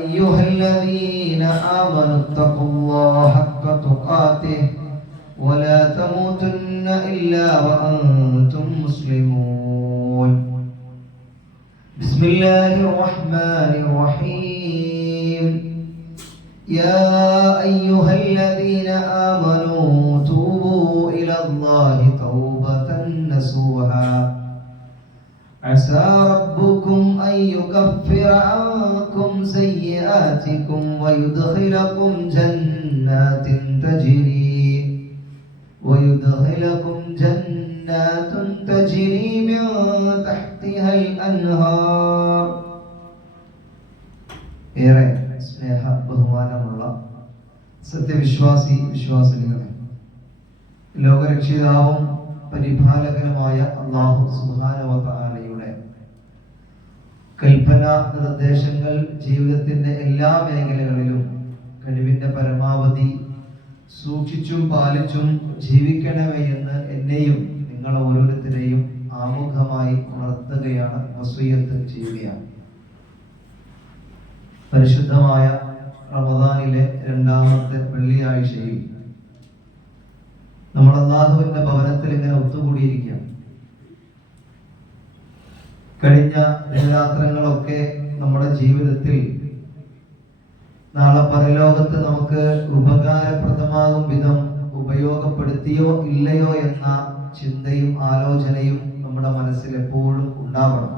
أيها الذين آمنوا اتقوا الله حق تقاته ولا تموتن إلا وأنتم مسلمون. بسم الله الرحمن الرحيم. يا أيها الذين آمنوا توبوا إلى الله توبة نصوحا عسى ربكم أن يكفر عنكم سيئاتكم ويدخلكم جنات تجري من تحتها الأنهار. ഏറെ സ്നേഹ ബഹുമാനമുള്ള വിശ്വാസിനികളെ, ലോകരക്ഷിതാവും പരിപാലകനുമായ അല്ലാഹു സുബ്ഹാനഹു വ തആലയുടെ കൽപ്പന നിർദ്ദേശങ്ങൾ ജീവിതത്തിന്റെ എല്ലാ മേഖലകളിലും കഴിവിന്റെ പരമാവധി സൂക്ഷിച്ചും പാലിച്ചും ജീവിക്കണമേ എന്ന് എന്നെയും നിങ്ങൾ ഓരോരുത്തരെയും ആമുഖമായി ഉണർത്തുകയാണ്, വസിയ്യത്ത് ചെയ്യുകയാണ്. പരിശുദ്ധമായ റമദാനിലെ രണ്ടാമത്തെ വെള്ളിയാഴ്ചയിൽ നമ്മൾ അല്ലാഹുവിന്റെ ഭവനത്തിൽ ഇങ്ങനെ ഒത്തുകൂടിയിരിക്കുകയാണ്. കഴിഞ്ഞ ദിനരാത്രങ്ങളൊക്കെ നമ്മുടെ ജീവിതത്തിൽ നാളെ പരലോകത്ത് നമുക്ക് ഉപകാരപ്രദമാകും വിധം ഉപയോഗപ്പെടുത്തിയോ ഇല്ലയോ എന്ന ചിന്തയും ആലോചനയും നമ്മുടെ മനസ്സിൽ എപ്പോഴും ഉണ്ടാവണം.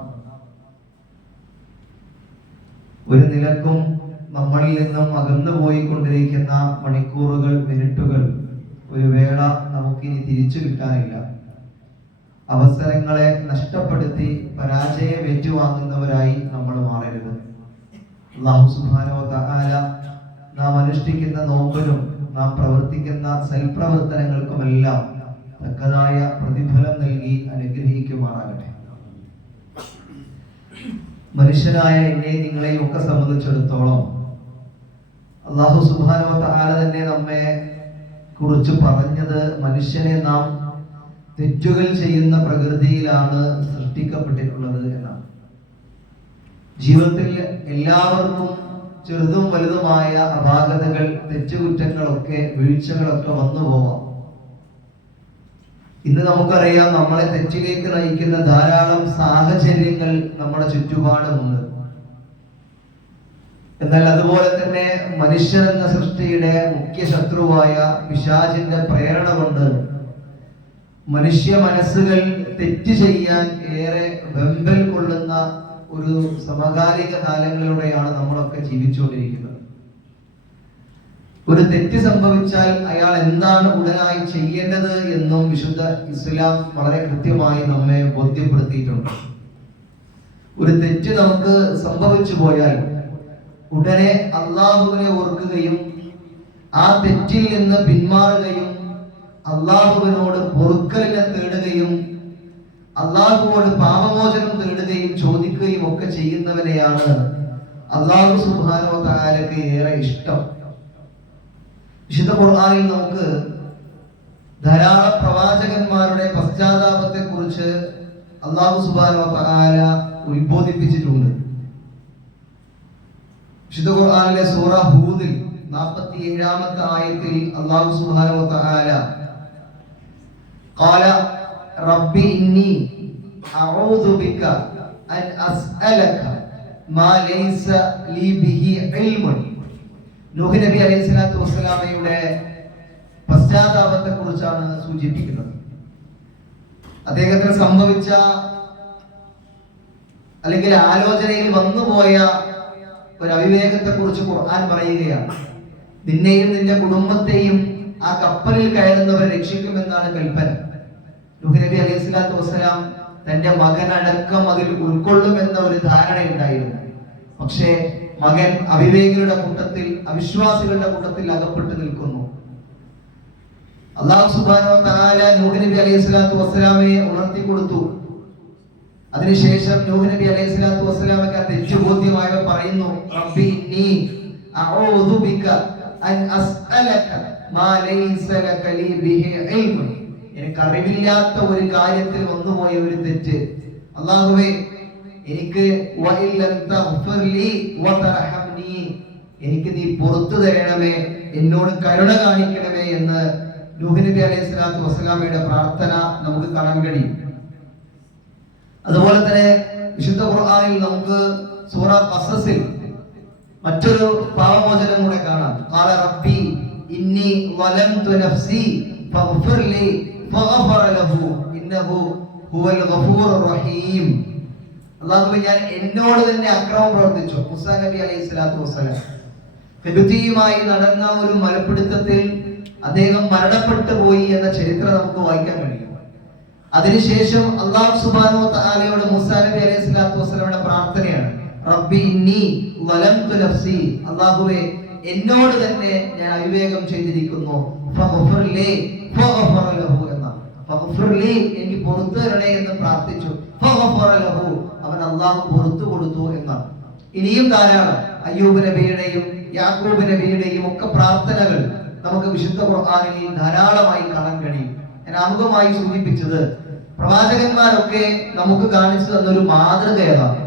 ഒരു നിലക്കും നമ്മളിൽ നിന്നും അകന്നു പോയിക്കൊണ്ടിരിക്കുന്ന മണിക്കൂറുകൾ, മിനിറ്റുകൾ, ഒരു വേള നമുക്കിനി തിരിച്ചു കിട്ടാനില്ല. അവസരങ്ങളെ നഷ്ടപ്പെടുത്തി പരാജയം ഏറ്റുവാങ്ങുന്നവരായി നമ്മൾ മാറരുത്. അല്ലാഹു സുബ്ഹാനഹു വ തആല നാം അനുഷ്ഠിക്കുന്ന നോമ്പിനും നാം പ്രവർത്തിക്കുന്ന സൽപ്രവർത്തനങ്ങൾക്കുമെല്ലാം തക്കതായ പ്രതിഫലം നൽകി അനുഗ്രഹിക്കുമാറാകട്ടെ. മനുഷ്യനായ എന്നെ നിങ്ങളെയും ഒക്കെ സംബന്ധിച്ചിടത്തോളം അല്ലാഹു സുബ്ഹാനഹു വ തആല തന്നെ നമ്മെ കുറിച്ച് പറഞ്ഞത് മനുഷ്യനെ നാം തെറ്റുകൾ ചെയ്യുന്ന പ്രകൃതിയിലാണ് സൃഷ്ടിക്കപ്പെട്ടിട്ടുള്ളത് എന്നാണ്. ജീവിതത്തിൽ എല്ലാവർക്കും ചെറുതും വലുതുമായ അപാകതകൾ, തെറ്റുകുറ്റങ്ങളൊക്കെ, വീഴ്ചകളൊക്കെ വന്നു പോവാം. ഇന്ന് നമുക്കറിയാം, നമ്മളെ തെറ്റിലേക്ക് നയിക്കുന്ന ധാരാളം സാഹചര്യങ്ങൾ നമ്മുടെ ചുറ്റുപാടുമുണ്ട്. എന്നാൽ അതുപോലെ തന്നെ മനുഷ്യൻ എന്ന സൃഷ്ടിയുടെ മുഖ്യ ശത്രുവായ പിശാചിന്റെ പ്രേരണ കൊണ്ട് മനുഷ്യ മനസ്സുകൾ തെറ്റ് ചെയ്യാൻ ഏറെ വെമ്പൽ കൊള്ളുന്ന ഒരു സമകാലിക കാലങ്ങളിലൂടെയാണ് നമ്മളൊക്കെ ജീവിച്ചുകൊണ്ടിരിക്കുന്നത്. ഒരു തെറ്റ് സംഭവിച്ചാൽ അയാൾ എന്താണ് ഉടനായി ചെയ്യേണ്ടത് എന്നും വിശുദ്ധ ഇസ്ലാം വളരെ കൃത്യമായി നമ്മെ ബോധ്യപ്പെടുത്തിയിട്ടുണ്ട്. ഒരു തെറ്റ് നമുക്ക് സംഭവിച്ചു പോയാൽ ഉടനെ അല്ലാഹുവിനെ ഓർക്കുകയും ആ തെറ്റിൽ നിന്ന് പിന്മാറുകയും അല്ലാഹുവിനോട് പൊറുക്കലിനെ തേടുകയും അല്ലാഹുവോട് പാപമോചനം തേടുകയും ചോദിക്കുകയും ഒക്കെ ചെയ്യുന്നവനെയാണ് അല്ലാഹു സുബ്ഹാനഹു വ തആലക്ക് ഏറെ ഇഷ്ടം. വിശുദ്ധ ഖുർആനിൽ നമുക്ക് ധാരാളം പ്രവാചകന്മാരുടെ പശ്ചാത്താപത്തെ കുറിച്ച് അല്ലാഹു സുബ്ഹാനഹു വ തആല ഉത്ബോധിപ്പിച്ചിട്ടുണ്ട്. വിശുദ്ധ ഖുർആനിലെ സൂറ ഹൂദിൽ 47-ാമത്തെ ആയത്തിൽ അല്ലാഹു സുബ്ഹാനഹു വ തആല ഖാല റബ്ബി ഇന്നി അഊദു ബിക അൻ അസ്അലക മാ ലൈസ ലീ ബിഹി ഇൽമുൻ. നൂഹ് നബി അലൈഹിസ്സലാത്തു വസ്സലാമയുടെ പശ്ചാത്താപത്തെ കുറിച്ചാണ് സൂചിപ്പിക്കുന്നത്. അദ്ദേഹത്തിന് സംഭവിച്ച അല്ലെങ്കിൽ ആലോചനയിൽ വന്നുപോയ ഒരു അവിവേകത്തെ കുറിച്ച് ഖുർആൻ പറയുകയാണ്. നിന്നെയും നിന്റെ കുടുംബത്തെയും ആ കപ്പലിൽ കയറുന്നവരെ രക്ഷിക്കുമെന്നാണ് കൽപ്പന. നൂഹ് നബി അലൈഹിസ്സലാത്തു വസ്സലാം തന്റെ മകനടക്കം അതിൽ ഉൾക്കൊള്ളുമെന്ന ഒരു ധാരണയുണ്ടായിരുന്നു. പക്ഷേ മകൻ അവിവേകികളുടെ കൂട്ടത്തിൽ, അവിശ്വാസികളുടെ കൂട്ടത്തിൽ അകപ്പെട്ടു നിൽക്കുന്നു. അല്ലാഹു സുബ്ഹാനഹു വ തആല നൂഹ് നബി അലൈഹിസ്സലാത്തു വസ്സലാമയെ ഉണർത്തി കൊടുത്തു. അതിനുശേഷം നൂഹ് നബി അലൈഹിസ്സലാത്തു വസ്സലാമക്ക് ആ തെറ്റുബോധ്യമായവ പറയുന്നു, റബ്ബി ഇന്നി അഊദു ബിക അൻ അസ്അലക മാ ലൈസ ലക ലീ ബിഹി ഇൽമു. എനിക്ക് അറിവില്ലാത്ത ഒരു കാര്യത്തിൽ വന്നുപോയ ഒരു തെറ്റ്, അല്ലാഹുവേ എനിക്ക് എനിക്ക് നീ പുറത്തു തരണമേ, എന്നോട് കരുണ കാണിക്കണമേ എന്ന് നൂഹ് നബി അലൈഹി സ്വലാത്തു വസ്സലാമയുടെ പ്രാർത്ഥന നമുക്ക് കാണാൻ കഴിയും. അതുപോലെ തന്നെ വിശുദ്ധ ഖുർആനിൽ നമുക്ക് സൂറ ഖസസിൽ മറ്റൊരു പാപമോചനം കൂടെ കാണാം. ഖാല റബ്ബി ഇന്നി വലംതു നഫ്സി ഫഗ്ഫിർ ലി ഫഗഫറ ലഹു ഇന്നഹു ഹുവൽ ഗഫൂറുർ റഹീം. അല്ലാഹുവേ, ഞാൻ എന്നോട് തന്നെ അക്രമം പ്രവർത്തിച്ചു. മൂസാ നബി അലൈഹി സ്വലാത്തു വസ്സലാം ഖിബ്തിയുമായി നടന്ന ഒരു മലപിടുത്തത്തിൽ അദ്ദേഹം മരണപ്പെട്ടു പോയി എന്ന ചരിത്രം നമുക്ക് വായിക്കാൻ കഴിയും. അതിനുശേഷം അല്ലാഹു സുബ്ഹാനഹു വ തആലയോട് മൂസാ നബി അലൈഹി സ്വലാത്തു വസ്സലാമയുടെ പ്രാർത്ഥനയാണ് റബ്ബി ഇന്നി വലംതു നഫ്സി, അല്ലാഹുവേ എന്നോട് തന്നെ ഞാൻ അവിവേകം ചെയ്തിരിക്കുന്നു. ഫഗ്ഫിർ ലി ഫഗഫറ ലഹു എന്ന ഫഗ്ഫിർ ലി, എനിക്ക് പുറത്തു തരണേ എന്ന് പ്രാർത്ഥിച്ചു. ഫഗഫറ ലഹു, അവൻ അല്ലാഹു പുറത്തു കൊടുത്തു എന്നാണ്. ഇനിയും ധാരാളം അയ്യൂബ് നബിയുടെയും യാക്കൂബ് നബിയുടെയും ഒക്കെ പ്രാർത്ഥനകൾ നമുക്ക് വിശുദ്ധ ഖുർആനിൽ ധാരാളമായി കാണാൻ കഴിയും. ഞാൻ ആമുഖമായി സൂചിപ്പിച്ചത് പ്രവാചകന്മാരൊക്കെ നമുക്ക് കാണിച്ചു തന്നൊരു മാതൃക ഏതാണ്?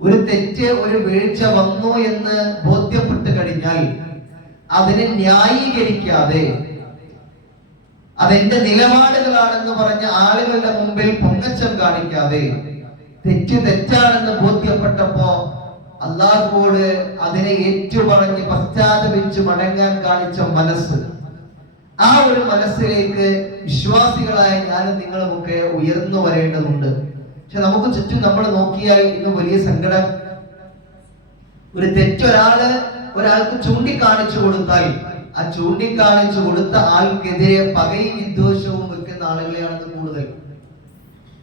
ഒരു തെറ്റ്, ഒരു വീഴ്ച വന്നു എന്ന് ബോധ്യപ്പെട്ട് കഴിഞ്ഞാൽ അതിനെ ന്യായീകരിക്കാതെ അതെന്റെ നിലപാടുകളാണെന്ന് പറഞ്ഞ ആളുകളുടെ മുമ്പിൽ പൊങ്ങച്ചം കാണിക്കാതെ തെറ്റ് തെറ്റാണെന്ന് ബോധ്യപ്പെട്ടപ്പോ അല്ലാഹുവോട് അതിനെ ഏറ്റുപറഞ്ഞ് പശ്ചാത്തപിച്ച് മടങ്ങാൻ കാണിച്ച മനസ്സ്, ആ ഒരു മനസ്സിലേക്ക് വിശ്വാസികളായ ഞാനും നിങ്ങളുമൊക്കെ ഉയർന്നു വരേണ്ടതുണ്ട്. പക്ഷെ നമുക്ക് ചുറ്റും നമ്മൾ നോക്കിയാൽ ഇന്ന് വലിയ സങ്കടം. ഒരു ഒരാൾക്ക് ചൂണ്ടിക്കാണിച്ചു കൊടുത്താൽ ആ ചൂണ്ടിക്കാണിച്ചു കൊടുത്ത ആൾക്കെതിരെ പകയും വിദ്വേഷവും വെക്കുന്ന ആളുകളെയാണ് കൂടുതൽ.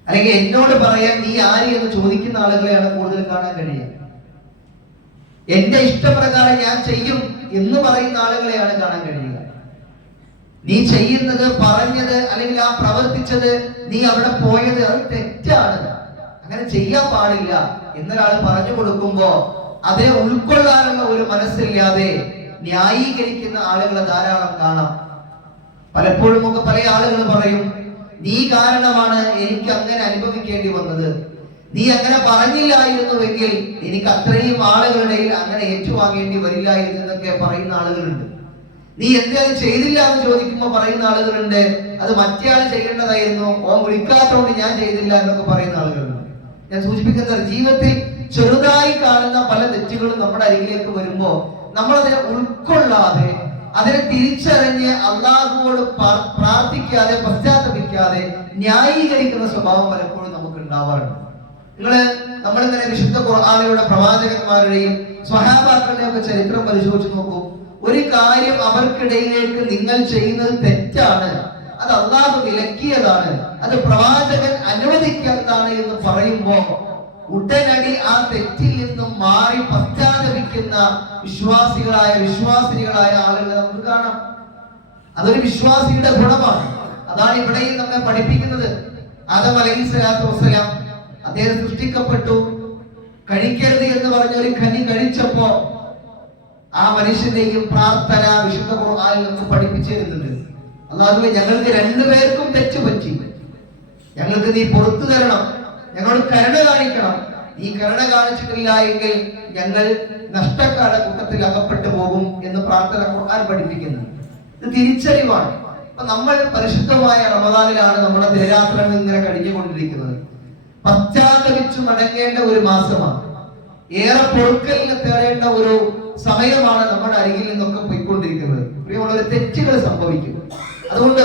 അല്ലെങ്കിൽ എന്നോട് പറയാൻ നീ ആര് എന്ന് ചോദിക്കുന്ന ആളുകളെയാണ് കൂടുതൽ കാണാൻ കഴിയുക. എന്റെ ഇഷ്ടപ്രകാരം ഞാൻ ചെയ്യും എന്ന് പറയുന്ന ആളുകളെയാണ് കാണാൻ കഴിയുക. നീ ചെയ്യുന്നത്, പറഞ്ഞത്, അല്ലെങ്കിൽ ആ പ്രവർത്തിച്ചത്, നീ അവിടെ പോയത് അത് തെറ്റാണ്, അങ്ങനെ ചെയ്യാൻ പാടില്ല എന്നൊരാൾ പറഞ്ഞു കൊടുക്കുമ്പോ അതിനെ ഉൾക്കൊള്ളാനുള്ള ഒരു മനസ്സില്ലാതെ ന്യായീകരിക്കുന്ന ആളുകളെ ധാരാളം കാണാം. പലപ്പോഴും ഒക്കെ പല ആളുകൾ പറയും, നീ കാരണമാണ് എനിക്ക് അങ്ങനെ അനുഭവിക്കേണ്ടി വന്നത്, നീ അങ്ങനെ പറഞ്ഞില്ലായിരുന്നുവെങ്കിൽ എനിക്ക് അത്രയും ആളുകളുടെ അങ്ങനെ ഏറ്റുവാങ്ങേണ്ടി വരില്ലായിരുന്നു എന്നൊക്കെ പറയുന്ന ആളുകളുണ്ട്. നീ എന്തെങ്കിലും ചെയ്തില്ല എന്ന് ചോദിക്കുമ്പോൾ പറയുന്ന ആളുകളുണ്ട്, അത് മറ്റേയാൾ ചെയ്യേണ്ടതായിരുന്നു, ഓൻ വിളിക്കാത്തോണ്ട് ഞാൻ ചെയ്തില്ല എന്നൊക്കെ പറയുന്ന ആളുകളുണ്ട്. ഞാൻ സൂചിപ്പിക്കുന്നത് ജീവിതത്തിൽ ചെറുതായി കാണുന്ന പല തെറ്റുകളും നമ്മുടെ അരികിലേക്ക് വരുമ്പോ നമ്മളതിനെ ഉൾക്കൊള്ളാതെ അതിനെ തിരിച്ചറിഞ്ഞ് അല്ലാഹുവോട് പ്രാർത്ഥിക്കാതെ പശ്ചാത്തപിക്കാതെ ന്യായീകരിക്കുന്ന സ്വഭാവം പലപ്പോഴും നമുക്ക് ഉണ്ടാവാറുണ്ട്. നമ്മളിങ്ങനെ വിശുദ്ധ ഖുർആനിലൂടെ പ്രവാചകന്മാരുടെയും സ്വഹാബാക്കളുടെയും ഒക്കെ ചരിത്രം പരിശോധിച്ച് നോക്കൂ. ഒരു കാര്യം അവർക്കിടയിലേക്ക് നിങ്ങൾ ചെയ്യുന്നത് തെറ്റാണ്, അത് അല്ലാഹു വിലക്കിയതാണ്, അത് പ്രവാചകൻ അനുവദിക്കാത്തതാണ് എന്ന് പറയുമ്പോ ഉടനടി ആ തെറ്റിൽ നിന്നും മാറി പശ്ചാത്തപിക്കുന്ന വിശ്വാസിനികളായ ആളുകളെ നമുക്ക് കാണാം. അതൊരു വിശ്വാസിയുടെ ഗുണമാണ്. അതാണ് ഇവിടെയും നമ്മെ പഠിപ്പിക്കുന്നത്. ആദം അലൈഹിസ്സലാത്തു വസ്സലാം അദ്ദേഹം സൃഷ്ടിക്കപ്പെട്ടു, കഴിക്കരുത് എന്ന് പറഞ്ഞ ഒരു ഖനി കഴിച്ചപ്പോ ആ മനുഷ്യന്റെയും പ്രാർത്ഥന വിശുദ്ധ ഖുർആനിൽ നമുക്ക് പഠിപ്പിച്ചിരുന്നുണ്ട്. അല്ലാഹുവേ, ഞങ്ങൾക്ക് രണ്ടുപേർക്കും തെറ്റ് പറ്റി, ഞങ്ങൾക്ക് നീ പുറത്തു തരണം, ഞങ്ങളോട് കരുണ കാണിക്കണം. നീ കരുണ കാണിച്ചിട്ടില്ല എങ്കിൽ ഞങ്ങൾ നഷ്ടക്കാരുടെ കൂട്ടത്തിൽ അകപ്പെട്ടു പോകും എന്ന് പ്രാർത്ഥന ഖുർആൻ പഠിപ്പിക്കുന്നു. ഇത് തിരിച്ചറിവാണ്. അപ്പൊ നമ്മൾ പരിശുദ്ധമായ റമദാനിലാണ് നമ്മുടെ ദിനരാത്രങ്ങൾ ഇങ്ങനെ കഴിഞ്ഞുകൊണ്ടിരിക്കുന്നത്. പശ്ചാത്തപിച്ചു മടങ്ങേണ്ട ഒരു മാസമാണ്, ഏറെ പൊറുക്കലിന് തേടേണ്ട ഒരു സമയമാണ് നമ്മുടെ അരികിൽ നിന്നൊക്കെ പോയിക്കൊണ്ടിരിക്കുന്നത്. പ്രിയമുള്ളവരെ, തെറ്റുകൾ സംഭവിക്കും. അതുകൊണ്ട്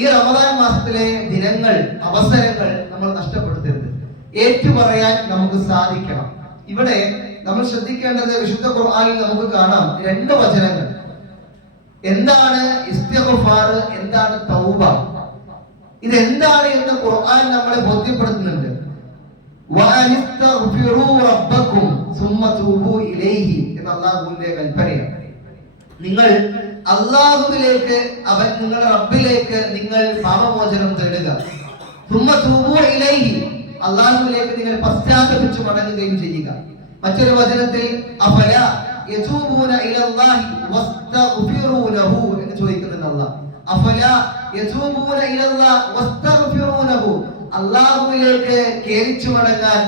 ഈ റമദാൻ മാസത്തിലെ ദിനങ്ങൾ, അവസരങ്ങൾ നമ്മൾ നഷ്ടപ്പെടുത്തരുത്. ഏറ്റുപറയാൻ നമുക്ക് സാധിക്കണം. ഇവിടെ നമ്മൾ ശ്രദ്ധിക്കേണ്ടത്, വിശുദ്ധ ഖുർആനിൽ നമുക്ക് കാണാം രണ്ട് വചനങ്ങൾ. എന്താണ് ഇസ്തിഗ്ഫാർ, എന്താണ് തൗബ, ഇതെന്താണ് എന്ന് ഖുർആൻ നമ്മളെ ബോധ്യപ്പെടുത്തുന്നുണ്ട്. വഅനിസ്തഗ്ഫിറൂ റബ്ബക്കും സുമ്മ തൂബൂ ഇലൈഹി എന്ന അല്ലാഹുവിന്റെ കൽപ്പനയാണ്. നിങ്ങൾ അല്ലാഹുവിലേക്ക്, നിങ്ങളുടെ റബ്ബിലേക്ക് നിങ്ങൾ പാപമോചനം തേടുക. സുമ്മ തൂബൂ ഇലൈഹി, അല്ലാഹുവിലേക്ക് നിങ്ങൾ പശ്ചാത്തപിച്ചു മടങ്ങുകയും ചെയ്യുക. മറ്റൊരു വചനത്തിൽ അഫല യതൂബൂന ഇലല്ലാഹി വസ്തഗ്ഫിറൂനഹു എന്ന് ചോദിക്കുന്നുണ്ട് അല്ലാഹ്. അഫല യതൂബൂന ഇലല്ലാഹി വസ്തഗ്ഫിറൂനഹു, അല്ലാഹുവിലേക്ക് കേരിച്ചു മടങ്ങാൻ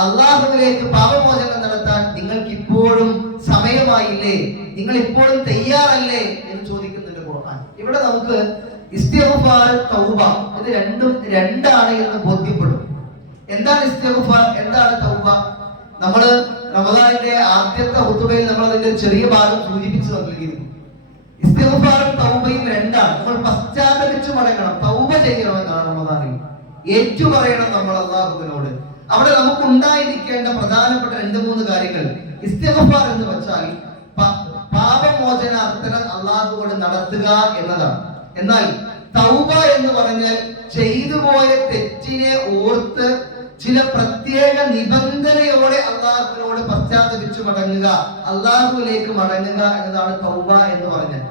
അള്ളാഹുവിലേക്ക് പാപമോചനം നടത്താൻ നിങ്ങൾക്ക് ഇപ്പോഴും സമയമായില്ലേ, നിങ്ങൾ ഇപ്പോഴും തയ്യാറല്ലേ എന്ന് ചോദിക്കുന്നുണ്ട് ഖുർആൻ. ഇവിടെ നമുക്ക് ഇസ്തിഗ്ഫാർ, തൗബ ഇത് രണ്ടും രണ്ടാണ് എന്ന് ബോധ്യപ്പെടും. എന്താണ് ഇസ്തിഗ്ഫാർ, എന്താണ് തൗബ? നമ്മള് റമദാനിന്റെ ആദ്യത്തെ ഖുതുബയിൽ നമ്മൾ അതിന്റെ ചെറിയ ഭാഗം സൂചിപ്പിച്ചു നൽകിയിരുന്നു. ഇസ്തിഗ്ഫാറും തൗബയും രണ്ടാണ്. നമ്മൾ പശ്ചാത്തപിച്ചു മടങ്ങണം, തൗബ ചെയ്യണമെന്നാണ് റമദാനിൽ ഏറ്റുപറയണം നമ്മൾ അള്ളാഹുവിനോട്. അവിടെ നമുക്ക് ഉണ്ടായിരിക്കേണ്ട പ്രധാനപ്പെട്ട 2-3 കാര്യങ്ങൾ. ഇസ്തിഗ്ഫാർ എന്ന് വെച്ചാൽ പാപമോചനാർത്ഥന അള്ളാഹുവോട് നടത്തുക എന്നതാണ്. എന്നാൽ തൗബ എന്ന് പറഞ്ഞാൽ ചെയ്തു പോയ തെറ്റിനെ ഓർത്ത് ചില പ്രത്യേക നിബന്ധനയോടെ അള്ളാഹുവിനോട് പശ്ചാത്തപിച്ചു മടങ്ങുക, അള്ളാഹുവിലേക്ക് മടങ്ങുക എന്നതാണ് തൗബ എന്ന് പറഞ്ഞാൽ.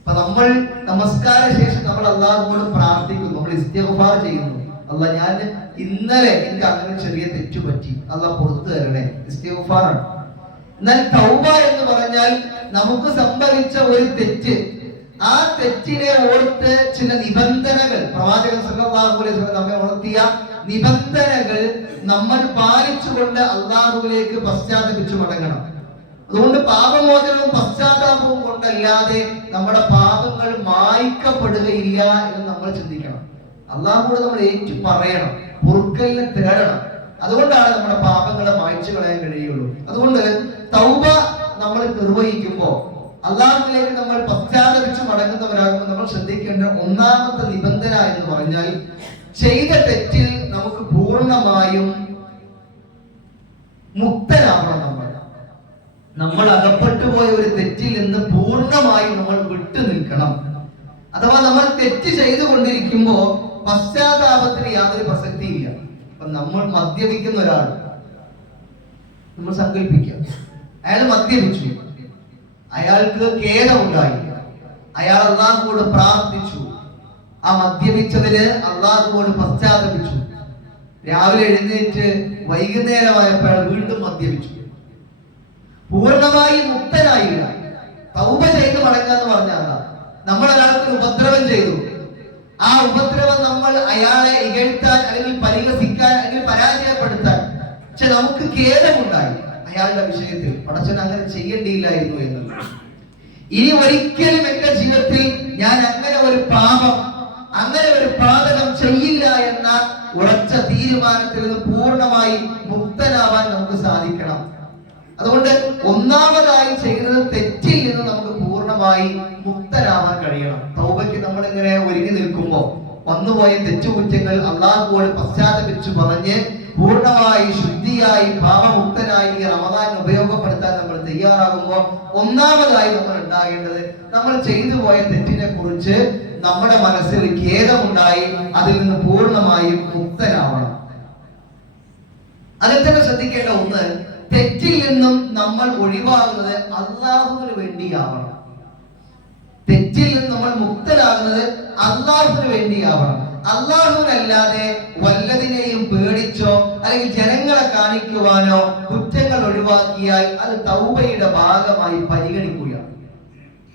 അപ്പൊ നമ്മൾ നമസ്കാര ശേഷം നമ്മൾ അള്ളാഹുവോട് പ്രാർത്ഥിക്കുന്നു, നമ്മൾ ഇസ്തിഗ്ഫാർ ചെയ്യുന്നു. അല്ലാഹ്, ഞാൻ ഇന്നലെ എനിക്ക് അങ്ങനെ ചെറിയ തെറ്റു പറ്റി, അല്ലാഹ് പുറത്തു തരണേ, ഇസ്തിഗ്ഫാറാണ്. എന്നാൽ തൗബ എന്ന് പറഞ്ഞാൽ നമുക്ക് സംഭവിച്ച ഒരു തെറ്റ്, ആ തെറ്റിനെ ഓർത്ത് ചില നിബന്ധനകൾ, പ്രവാചകൻ സല്ലല്ലാഹു അലൈഹി വസല്ലം നമ്മെ ഉണർത്തിയ നിബന്ധനകൾ നമ്മൾ പാലിച്ചുകൊണ്ട് അള്ളാഹുവിലേക്ക് പശ്ചാത്തപിച്ചു മടങ്ങണം. അതുകൊണ്ട് പാപമോചനവും പശ്ചാത്താപവും കൊണ്ടല്ലാതെ നമ്മുടെ പാപങ്ങൾ മായ്ക്കപ്പെടുകയില്ല എന്ന് നമ്മൾ ചിന്തിക്കണം. അള്ളാഹുവോട് നമ്മൾ ഏറ്റു പറയണം, പൊറുക്കലിനെ തേടണം. അതുകൊണ്ടാണ് നമ്മുടെ പാപങ്ങളെ മായ്ച്ചു കളയാൻ കഴിയുള്ളൂ. അതുകൊണ്ട് തൗബ നമ്മൾ നിർവഹിക്കുമ്പോൾ, അള്ളാഹുവിലേക്ക് നമ്മൾ പശ്ചാത്തപിച്ച് മടങ്ങുന്നവരാകുമ്പോൾ നമ്മൾ ശ്രദ്ധിക്കേണ്ട ഒന്നാമത്തെ നിബന്ധന എന്ന് പറഞ്ഞാൽ, ചെയ്ത തെറ്റിൽ നമുക്ക് പൂർണ്ണമായും മുക്തനാവണം. നമ്മൾ അകപ്പെട്ടു പോയ ഒരു തെറ്റിൽ നിന്ന് പൂർണ്ണമായും നമ്മൾ വിട്ടു നിൽക്കണം. അഥവാ നമ്മൾ തെറ്റ് ചെയ്തുകൊണ്ടിരിക്കുമ്പോൾ പശ്ചാത്താപത്തിന് യാതൊരു പ്രസക്തിയില്ല. അപ്പൊ നമ്മൾ മദ്യപിക്കുന്ന ഒരാൾ, നമ്മൾ സങ്കല്പിക്കാം, അയാൾ മദ്യപിച്ചു, അയാൾക്ക് ഖേദമുണ്ടായി, അയാൾ അള്ളാഹുവോട് പ്രാർത്ഥിച്ചു, ആ മദ്യപിച്ചവര് അള്ളാഹുവോട് പശ്ചാത്തപിച്ചു, രാവിലെ എഴുന്നേറ്റ് വൈകുന്നേരമായപ്പോൾ വീണ്ടും മദ്യപിച്ചു, പൂർണ്ണമായി മുക്തനായില്ല. തൗബ ചെയ്ത് മടങ്ങുക എന്ന് പറഞ്ഞാൽ നമ്മൾ ഒരാൾക്ക് ഉപദ്രവം ചെയ്തു, ആ ഉപദ്രവം നമ്മൾ അയാളെ ഇകഴ്ത്താൻ അല്ലെങ്കിൽ പരിഹസിക്കാൻ അല്ലെങ്കിൽ പരാജയപ്പെടുത്താൻ, പക്ഷെ നമുക്ക് ഖേദമുണ്ടായി അയാളുടെ വിഷയത്തിൽ, പടച്ചവൻ അങ്ങനെ ചെയ്യേണ്ടിയില്ലായിരുന്നു എന്നുള്ളത്. ഇനി ഒരിക്കലും എന്റെ ജീവിതത്തിൽ ഞാൻ അങ്ങനെ ഒരു പാപം, അങ്ങനെ ഒരു പാതകം ചെയ്യില്ല എന്ന ഉറച്ച തീരുമാനത്തിൽ നിന്ന് പൂർണ്ണമായി മുക്തനാവാൻ നമുക്ക് സാധിക്കണം. അതുകൊണ്ട് ഒന്നാമതായി ചെയ്യുന്നത് തെറ്റിൽ നിന്ന് നമുക്ക് പൂർണ്ണമായി മുക്തനാവാൻ കഴിയണം. തൗബയ്ക്ക് നമ്മൾ ഇങ്ങനെ ഒരുങ്ങി നിൽക്കുമ്പോൾ വന്നുപോയ തെറ്റുകുറ്റങ്ങൾ അള്ളാഹുവോട് പശ്ചാത്തപിച്ചു പറഞ്ഞ് പൂർണ്ണമായി ശുദ്ധിയായി പാപമുക്തനായി ഈ റമദാൻ ഉപയോഗപ്പെടുത്താൻ നമ്മൾ തയ്യാറാകുമ്പോൾ ഒന്നാമതായി നമ്മൾ ഉണ്ടാകേണ്ടത്, നമ്മൾ ചെയ്തു പോയ തെറ്റിനെ കുറിച്ച് നമ്മുടെ മനസ്സിൽ ഖേദമുണ്ടായി അതിൽ നിന്ന് പൂർണ്ണമായും മുക്തനാവണം. അതിൽ തന്നെ ശ്രദ്ധിക്കേണ്ട ഒന്ന്, തെറ്റിൽ നിന്നും നമ്മൾ ഒഴിവാകുന്നത് അള്ളാഹുവിന് വേണ്ടിയാവണം. തെറ്റിൽ നിന്ന് നമ്മൾ മുക്തരാകുന്നത് അള്ളാഹുവിന് വേണ്ടിയാവണം. അള്ളാഹുവിനല്ലാതെ വല്ലതിനെയും പേടിച്ചോ അല്ലെങ്കിൽ ജനങ്ങളെ കാണിക്കുവാനോ കുറ്റങ്ങൾ ഒഴിവാക്കിയാൽ അത് തൗബയുടെ ഭാഗമായി പരിഗണിക്കുക.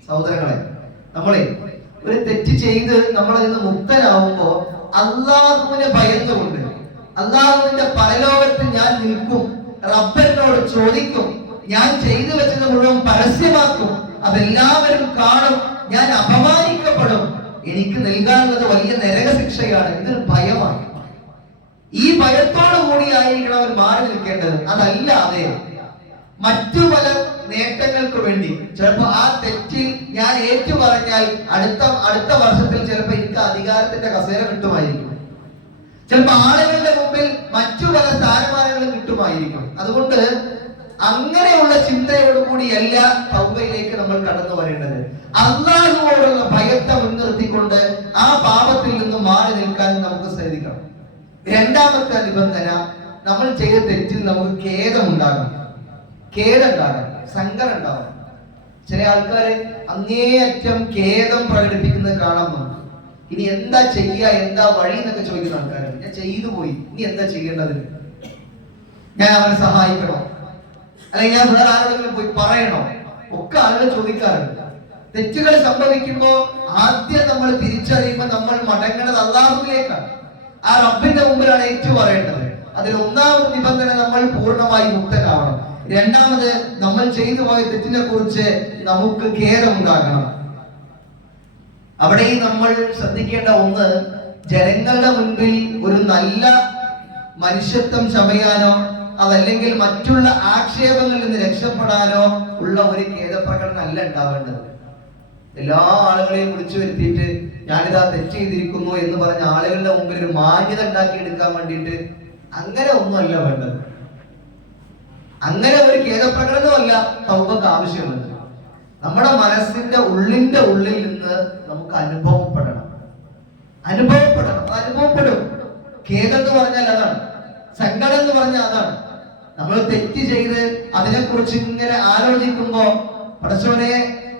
സഹോദരങ്ങളെ, നമ്മളെ ഒരു തെറ്റ് ചെയ്ത് നമ്മളതിൽ നിന്ന് മുക്തനാവുമ്പോ അള്ളാഹുവിനെ ഭയന്നുകൊണ്ട്, അള്ളാഹുവിന്റെ പരലോകത്ത് ഞാൻ നിൽക്കും, റബ്ബിനോട് ചോദിക്കും, ഞാൻ ചെയ്തു വെച്ചത് മുഴുവൻ പരസ്യമാക്കും, അതെല്ലാവരും കാണും, ഞാൻ അപമാനിക്കപ്പെടും, എനിക്ക് നൽകാനുള്ളത് വലിയ നരക ശിക്ഷയാണ്, ഇതൊരു ഭയമാണ്. ഈ ഭയത്തോടു കൂടി ആയിരിക്കണം അവർ മാറി നിൽക്കേണ്ടത്. അതല്ലാതെ മറ്റു പല നേട്ടങ്ങൾക്ക് വേണ്ടി ചിലപ്പോ ആ തെറ്റിൽ ഞാൻ ഏറ്റു പറഞ്ഞാൽ അടുത്ത വർഷത്തിൽ ചിലപ്പോ എനിക്ക് അധികാരത്തിന്റെ കസേര കിട്ടുമായിരിക്കും, ചിലപ്പോ ആളുകളുടെ മുമ്പിൽ മറ്റു പല സ്ഥാനമാനങ്ങളും കിട്ടുമായിരിക്കും. അതുകൊണ്ട് അങ്ങനെയുള്ള ചിന്തയോടുകൂടിയല്ല തൗബയിലേക്ക് നമ്മൾ കടന്നു വരേണ്ടത്. അല്ലാഹുവോടുള്ള ഭയത്തെ മുൻനിർത്തിക്കൊണ്ട് ആ പാപത്തിൽ നിന്ന് മാറി നിൽക്കാൻ നമുക്ക് സാധിക്കണം. രണ്ടാമത്തെ നിബന്ധന, നമ്മൾ ചെയ്ത തെറ്റിൽ നമുക്ക് ഖേദമുണ്ടാകണം, സങ്കടം ഉണ്ടാവണം. ചില ആൾക്കാര് അങ്ങേയറ്റം ഖേദം പ്രകടിപ്പിക്കുന്നത് കാണാൻ നമുക്ക്. ഇനി എന്താ ചെയ്യുക, എന്താ വഴി എന്നൊക്കെ ചോദിക്കുന്ന ആൾക്കാരാണ്. ഞാൻ ചെയ്തു പോയി, ഇനി എന്താ ചെയ്യേണ്ടത്, ഞാൻ അവനെ സഹായിക്കണോ, അല്ലെങ്കിൽ ഞാൻ വേറെ ആരോടെങ്കിലും പോയി പറയണോ, ഒക്കെ ആളുകൾ ചോദിക്കാറുണ്ട്. തെറ്റുകൾ സംഭവിക്കുമ്പോ ആദ്യം നമ്മൾ തിരിച്ചറിയുമ്പോൾ നമ്മൾ മടങ്ങേണ്ടത് അള്ളാഹുവിലേക്കാണ്. ആ റബ്ബിന്റെ മുമ്പിലാണ് ഏറ്റു പറയേണ്ടത്. അതിൽ ഒന്നാമത് നിബന്ധന നമ്മൾ പൂർണ്ണമായി മുക്തരാവണം. രണ്ടാമത് നമ്മൾ ചെയ്തു പോയ തെറ്റിനെ കുറിച്ച് നമുക്ക് ഖേദമുണ്ടാകണം. അവിടെയും നമ്മൾ ശ്രദ്ധിക്കേണ്ട ഒന്ന്, ജനങ്ങളുടെ മുൻപിൽ ഒരു നല്ല മനുഷ്യത്വം ചമയാനോ അതല്ലെങ്കിൽ മറ്റുള്ള ആക്ഷേപങ്ങളിൽ നിന്ന് രക്ഷപ്പെടാനോ ഉള്ള ഒരു ഖേദപ്രകടനം അല്ല ഉണ്ടാവേണ്ടത്. എല്ലാ ആളുകളെയും വിളിച്ചു വരുത്തിയിട്ട് ഞാനിതാ തെറ്റ് ചെയ്തിരിക്കുന്നു എന്ന് പറഞ്ഞ ആളുകളുടെ മുമ്പിൽ ഒരു മാന്യത ഉണ്ടാക്കി എടുക്കാൻ വേണ്ടിയിട്ട് അങ്ങനെ ഒന്നുമല്ല വേണ്ടത്. അങ്ങനെ ഒരു ഖേദപ്രകടനമല്ല തൗബക്ക് ആവശ്യമുള്ളത്. നമ്മുടെ മനസ്സിന്റെ ഉള്ളിൽ നിന്ന് നമുക്ക് അനുഭവപ്പെടണം. അനുഭവപ്പെടും. ഖേദം എന്ന് പറഞ്ഞാൽ അതാണ്, സങ്കടം എന്ന് പറഞ്ഞാൽ അതാണ്. നമ്മൾ തെറ്റ് ചെയ്ത് അതിനെക്കുറിച്ച് ഇങ്ങനെ ആലോചിക്കുമ്പോ, പടച്ചവനെ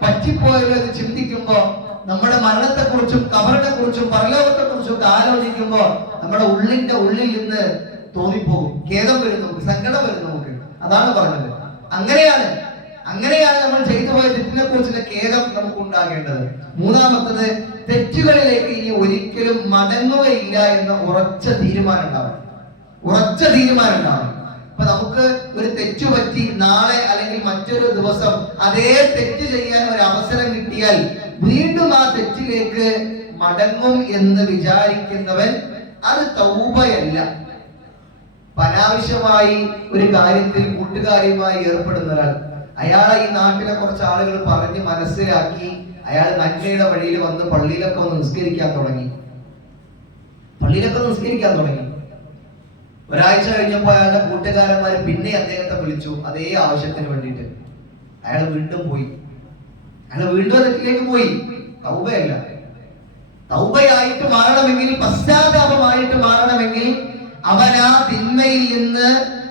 പറ്റിപ്പോയല്ലോ എന്ന് ചിന്തിക്കുമ്പോ, നമ്മുടെ മരണത്തെക്കുറിച്ചും ഖബറിനെ കുറിച്ചും പരലോകത്തെ കുറിച്ചും ഒക്കെ ആലോചിക്കുമ്പോ നമ്മുടെ ഉള്ളിൽ നിന്ന് തോന്നിപ്പോകും, ഖേദം വരും, നമുക്ക് സങ്കടം വരും നമുക്ക്. അതാണ് പറഞ്ഞത്. അങ്ങനെയാണ് നമ്മൾ ചെയ്തു പോയ തെറ്റിനെ കുറിച്ചുള്ള ഖേദം നമുക്ക് ഉണ്ടാകേണ്ടത്. മൂന്നാമത്തത്, തെറ്റുകളിലേക്ക് ഇനി ഒരിക്കലും മടങ്ങുകയില്ല എന്ന ഉറച്ച തീരുമാനം ഉണ്ടാവും. അപ്പൊ നമുക്ക് ഒരു തെറ്റ് പറ്റി നാളെ അല്ലെങ്കിൽ മറ്റൊരു ദിവസം അതേ തെറ്റ് ചെയ്യാൻ ഒരു അവസരം കിട്ടിയാൽ വീണ്ടും ആ തെറ്റിലേക്ക് മടങ്ങും എന്ന് വിചാരിക്കുന്നവൻ അത് തൗബയല്ല. അനാവശ്യമായി ഒരു കാര്യത്തിൽ കൂട്ടുകാരിയുമായി ഏർപ്പെടുന്ന ഒരാൾ, അയാളെ ഈ നാട്ടിലെ കുറച്ച് ആളുകൾ പറഞ്ഞ് മനസ്സിലാക്കി അയാൾ നന്മയുടെ വഴിയിൽ വന്ന് പള്ളിയിലൊക്കെ ഒന്ന് നിസ്കരിക്കാൻ തുടങ്ങി. ഒരാഴ്ച കഴിഞ്ഞപ്പോൾ അയാളുടെ കൂട്ടുകാരന്മാർ പിന്നെ അദ്ദേഹത്തെ വിളിച്ചു അതേ ആവശ്യത്തിന് വേണ്ടിയിട്ട്. അയാൾ വീണ്ടും തെറ്റിലേക്ക് പോയി. തൗബയല്ല. തൗബയായിട്ട് മാറണമെങ്കിൽ, പശ്ചാത്താപമായിട്ട് മാറണമെങ്കിൽ അവൻ ആ തിന്മയിൽ നിന്ന്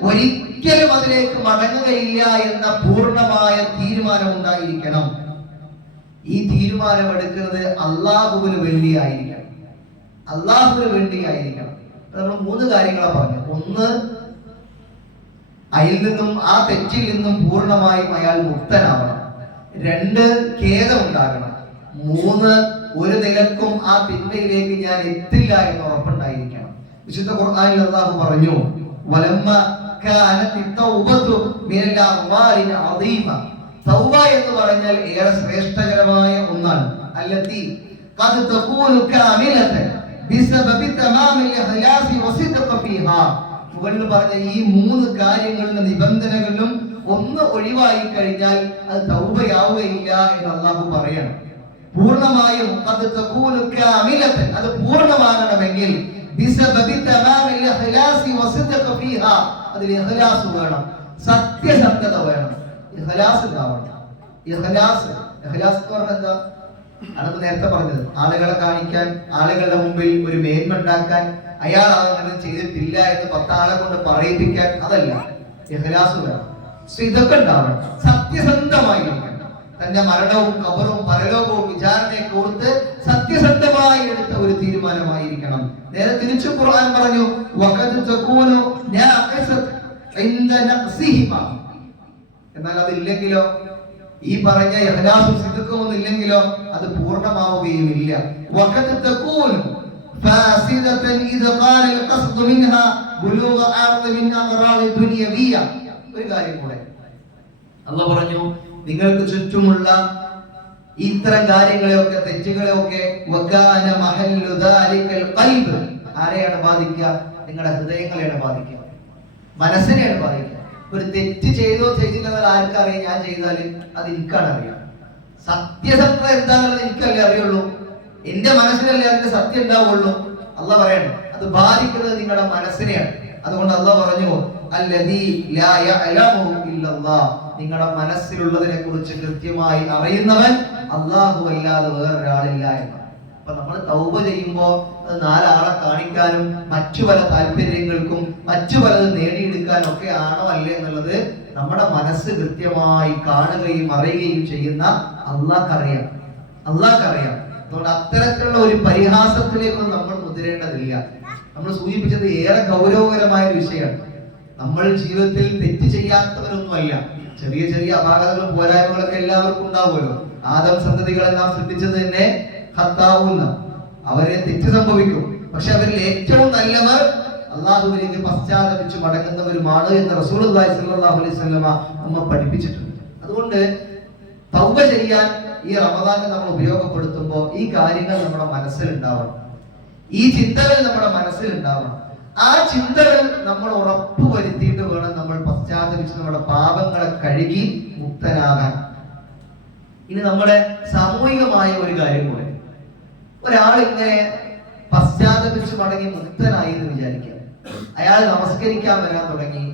ഒരിക്കലും അതിലേക്ക് മടങ്ങുകയില്ല എന്ന പൂർണ്ണമായ തീരുമാനം ഉണ്ടായിരിക്കണം. ഈ തീരുമാനം എടുക്കുന്നത് അള്ളാഹുവിന് വേണ്ടിയായിരിക്കണം. നമ്മൾ 3 കാര്യങ്ങളാണ് പറഞ്ഞത്. ഒന്ന്, അതിൽ നിന്നും ആ തെറ്റിൽ നിന്നും പൂർണ്ണമായും അയാൾ മുക്തനാവണം. 2, ഖേദം ഉണ്ടാകണം. 3, ഒരു നിലക്കും ആ തിന്മയിലേക്ക് ഞാൻ എത്തില്ല എന്ന് ഉറപ്പുണ്ടായിരിക്കണം. വിശുദ്ധ ഖുർആനിൽ അല്ലാഹു പറഞ്ഞു, വലമ്മ കാനത്തി തൗബതു മിനൽ അഅ്മാലിൻ അദീമ. തൗബ എന്ന് പറഞ്ഞാൽ ഏറെ ശ്രേഷ്ഠകരമായ ഒന്നാണ്. അല്ലത്തി ഖദ് തകൂനു കാമിലതൻ ബിസബബി തമാമിൽ ഇഖ്ലാസി വസിദ്ഖ ഫീഹാ. മുകളിൽ പറഞ്ഞ ഈ 3 കാര്യങ്ങളുടെ നിബന്ധനകളിലും ഒന്ന് ഒഴിവായി കഴിഞ്ഞാൽ അത് തൗബയാവുകയില്ല എന്ന് അല്ലാഹു പറയണം. പൂർണ്ണമായും ഖദ് തകൂനു കാമിലതൻ, അത് പൂർണ്ണമാകണമെങ്കിൽ ബിസബബി തമാമിൽ ഇഖ്ലാസി വസിദ്ഖ ഫീഹാ, അതിൽ ഇഖ്ലാസ് വേണം, സത്യസന്ധത വേണം, ഇഖ്ലാസ് ഉണ്ടാവണം. ഇഖ്ലാസ് എന്ന് പറഞ്ഞാൽ എന്താ? അതൊക്കെ നേരത്തെ പറഞ്ഞത്, ആളുകളെ കാണിക്കാൻ, ആളുകളുടെ മുമ്പിൽ ഒരു മേന്മ ഉണ്ടാക്കാൻ, അയാൾ അതങ്ങനെ ചെയ്തിട്ടില്ല എന്ന് 10 ആളെ കൊണ്ട് പറയിപ്പിക്കാൻ, അതല്ല. ഇഖ്ലാസ് വേണം, ഇതൊക്കെ ഉണ്ടാവണം. സത്യസന്ധമായിരിക്കണം. തന്റെ മരണവും ഖബറും പരലോകവും വിചാരണയെ കുറിച്ച് സത്യസന്ധമായി എടുത്ത ഒരു തീരുമാനമായിരിക്കണം. നേരെ തിരിച്ചു ഖുർആൻ പറഞ്ഞു, വഖദ് തകൂനു നാഖിസത ഇൻദ നഖ്സിഹിമാ. എന്നാൽ അതില്ലെങ്കിലോ, ഈ പറഞ്ഞ ഇഖ്ലാസും സിദ്ഖും ഒന്നും ഇല്ലെങ്കിലോ അത് പൂർണ്ണമാവുകയുമില്ല. വഖദ് തകൂനു ഫാസിദതൻ ഇദ ഖാല അൽ-ഖസ്ദു മിൻഹാ ബുലൂഗ അർദ മിൻ അഗ്റാദി ദുനിയവിയ. ഒരു കാര്യം കൂടെ അല്ലാഹു പറഞ്ഞു, നിങ്ങൾക്ക് ചുറ്റുമുള്ള ഇത്തരം കാര്യങ്ങളെയൊക്കെ, തെറ്റുകളെയൊക്കെ വകാന മഹല്ലു ദാലികൽ ഖൽബ്. ആരെയാണ് ബാധിക്കുക? നിങ്ങളുടെ ഹൃദയങ്ങളെയാണ് ബാധിക്കുക, മനസ്സിനെയാണ് ബാധിക്കുക. ഒരു തെറ്റ് ചെയ്തോ ചെയ്തില്ലെന്നാൽ ആർക്കറിയാം? ഞാൻ ചെയ്താൽ അത് എനിക്കാണ് അറിയാം. സത്യസന്ധത എന്താണെന്ന് എനിക്കല്ലേ അറിയുള്ളൂ, എന്റെ മനസ്സിലല്ലേ അതിന്റെ സത്യം ഉണ്ടാവുള്ളൂ. അല്ലാഹു പറയണം, അത് ബാധിക്കുന്നത് നിങ്ങളുടെ മനസ്സിനെയാണ്. അതുകൊണ്ട് അല്ലാഹു പറഞ്ഞു, അല്ലദീ ലാ യഅലമു ഇല്ലല്ലാഹ്. നിങ്ങളുടെ മനസ്സിലുള്ളതിനെ കുറിച്ച് കൃത്യമായി അറിയുന്നവൻ അല്ലാഹു അല്ലാതെ വേറൊരാളില്ല എന്ന്. അപ്പൊ നമ്മൾ തൗബ ചെയ്യുമ്പോൾ അത് 4 ആളെ കാണിക്കാനും മറ്റു പല താല്പര്യങ്ങൾക്കും മറ്റു പലതും നേടിയെടുക്കാനും ഒക്കെ ആണോ അല്ലേ എന്നുള്ളത് നമ്മുടെ മനസ്സ് കൃത്യമായി കാണുകയും അറിയുകയും ചെയ്യുന്ന അല്ലാഹ്ക്കറിയാം. അതുകൊണ്ട് അത്തരത്തിലുള്ള ഒരു പരിഹാസത്തിലേക്കൊന്നും നമ്മൾ മുതിരേണ്ടതില്ല. നമ്മൾ സൂചിപ്പിച്ചത് ഏറെ ഗൗരവകരമായ ഒരു വിഷയമാണ്. നമ്മൾ ജീവിതത്തിൽ തെറ്റ് ചെയ്യാത്തവരൊന്നുമല്ല. ചെറിയ ചെറിയ അപാകതകളും പോരായ്മകളൊക്കെ എല്ലാവർക്കും ഉണ്ടാവുമല്ലോ. ആദം സന്തതികളെല്ലാം സൃഷ്ടിച്ചത് തന്നെ ഖത്താഊന്ന, അവരെ തെറ്റ് സംഭവിക്കും. പക്ഷെ അവരിൽ ഏറ്റവും നല്ലവർ അള്ളാഹുവിലേക്ക് പശ്ചാത്തപിച്ച് മടങ്ങുന്നവരുമാണ് എന്ന് റസൂലുള്ളാഹി സ്വല്ലല്ലാഹു അലൈഹി വസല്ലമ നമ്മെ പഠിപ്പിച്ചിട്ടുണ്ട്. അതുകൊണ്ട് തൗബ ചെയ്യാൻ ഈ റമദാനെ നമ്മൾ ഉപയോഗപ്പെടുത്തുമ്പോൾ ഈ കാര്യങ്ങൾ നമ്മുടെ മനസ്സിലുണ്ടാവണം, ഈ ചിന്തകൾ നമ്മുടെ മനസ്സിലുണ്ടാവണം. ആ ചിന്തകൾ നമ്മൾ ഉറപ്പ് വരുത്തിയിട്ട് വേണം നമ്മൾ പശ്ചാത്തപിച്ച് നമ്മുടെ പാപങ്ങളെ കഴുകി മുക്തനാകാൻ. ഇനി നമ്മുടെ സാമൂഹികമായ ഒരു കാര്യം കൂടെ, ഒരാൾ ഇങ്ങനെ പശ്ചാത്തപിച്ച് മടങ്ങി മുക്തനായി എന്ന് വിചാരിക്കുക. അയാൾ നമസ്കരിക്കാൻ വരാൻ തുടങ്ങി,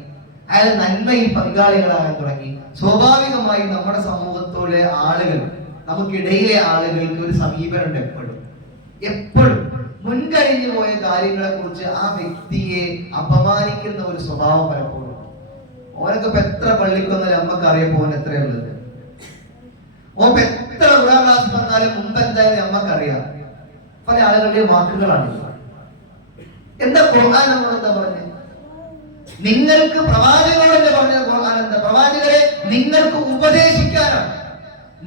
അയാൾ നന്മയിൽ പങ്കാളികളാകാൻ തുടങ്ങി. സ്വാഭാവികമായി നമ്മുടെ സമൂഹത്തിലെ ആളുകൾ, നമുക്കിടയിലെ ആളുകൾക്ക് ഒരു സമീപനമുണ്ട്. എപ്പോഴും മുൻകഴിഞ്ഞു പോയ കാര്യങ്ങളെ കുറിച്ച് ആ വ്യക്തിയെ അപമാനിക്കുന്ന ഒരു സ്വഭാവം പലപ്പോഴും. ഓനൊക്കെ ഇപ്പൊ എത്ര പള്ളിക്കൊന്നാലും അമ്മക്ക് അറിയപ്പോ എത്രയുള്ളത്, ഓ എത്ര ഉടാ ക്ലാസ് വന്നാലും മുമ്പ് എന്തായാലും അമ്മക്കറിയാം. പല ആളുകളുടെ വാക്കുകളാണ്. എന്താ ഖുർആൻ നമ്മളോട് എന്താ പറഞ്ഞത്? നിങ്ങൾക്ക് പ്രവാചകരോട് പറഞ്ഞ ഖുർആൻ എന്താ? പ്രവാചകരെ നിങ്ങൾക്ക് ഉപദേശിക്കാനാണ്.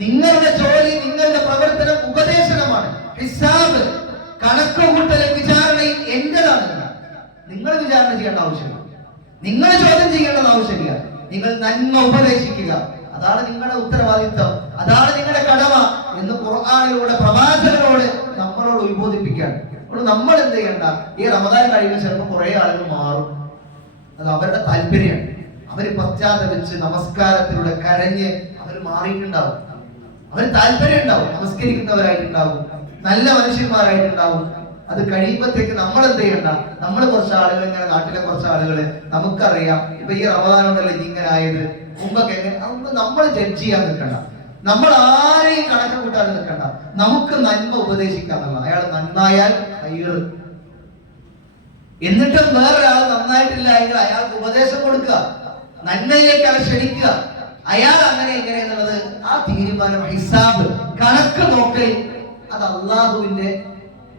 നിങ്ങളുടെ ജോലി, നിങ്ങളുടെ പ്രവർത്തനം ഉപദേശനമാണ്. ഹിസാബ്, കണക്കുകൂട്ടലും വിചാരണയും എന്റേതാണ്. നിങ്ങൾ വിചാരണ ചെയ്യേണ്ട ആവശ്യമില്ല, നിങ്ങൾ ചോദ്യം ചെയ്യേണ്ടത് ആവശ്യമില്ല. നിങ്ങൾ നന്മ ഉപദേശിക്കുക, അതാണ് നിങ്ങളുടെ ഉത്തരവാദിത്വം, അതാണ് നിങ്ങളുടെ കടമ എന്ന് ഖുർആനിലൂടെ പ്രവാചകരോട് നമ്മളോട് ഉത്ബോധിപ്പിക്കുകയാണ്. അപ്പോൾ നമ്മൾ എന്ത് ചെയ്യണ്ട, ഈ റമദാൻ കഴിയുമ്പോൾ ചിലപ്പോൾ കുറെ ആളുകൾ മാറും. അത് അവരുടെ താല്പര്യമാണ്. അവര് പശ്ചാത്തപിച്ച് നമസ്കാരത്തിലൂടെ കരഞ്ഞ് അവർ മാറിയിട്ടുണ്ടാവും. അവർ താല്പര്യം ഉണ്ടാവും, നമസ്കരിക്കുന്നവരായിട്ടുണ്ടാവും, നല്ല മനുഷ്യന്മാരായിട്ടുണ്ടാവും. അത് കഴിയുമ്പോഴത്തേക്ക് നമ്മൾ എന്ത് ചെയ്യണ്ട, നമ്മൾ കുറച്ച് ആളുകൾ, ഇങ്ങനെ നാട്ടിലെ കുറച്ച് ആളുകൾ നമുക്കറിയാം ഇപ്പൊ ഈ റമദാനോടല്ലേ ഇങ്ങനെ ആയത്, മുമ്പൊക്കെ എങ്ങനെ, അതൊന്നും നമ്മൾ ജഡ്ജ് ചെയ്യാൻ നിൽക്കണ്ട, നമ്മൾ ആരെയും കണക്ക് കൂട്ടാൻ നിൽക്കണ്ട. നമുക്ക് നന്മ ഉപദേശിക്കാന്നുള്ള, അയാൾ നന്നായാൽ ഹൈറ്, എന്നിട്ടും വേറൊരാൾ നന്നായിട്ടില്ല എങ്കിൽ അയാൾക്ക് ഉപദേശം കൊടുക്കുക, നന്മയിലേക്ക് അയാൾ ക്ഷണിക്കുക. അയാൾ അങ്ങനെ എങ്ങനെ എന്നുള്ളത് ആ തീരുമാനം, ഹിസാബ്, കണക്ക് നോക്കൽ, അത് അള്ളാഹുവിന്റെ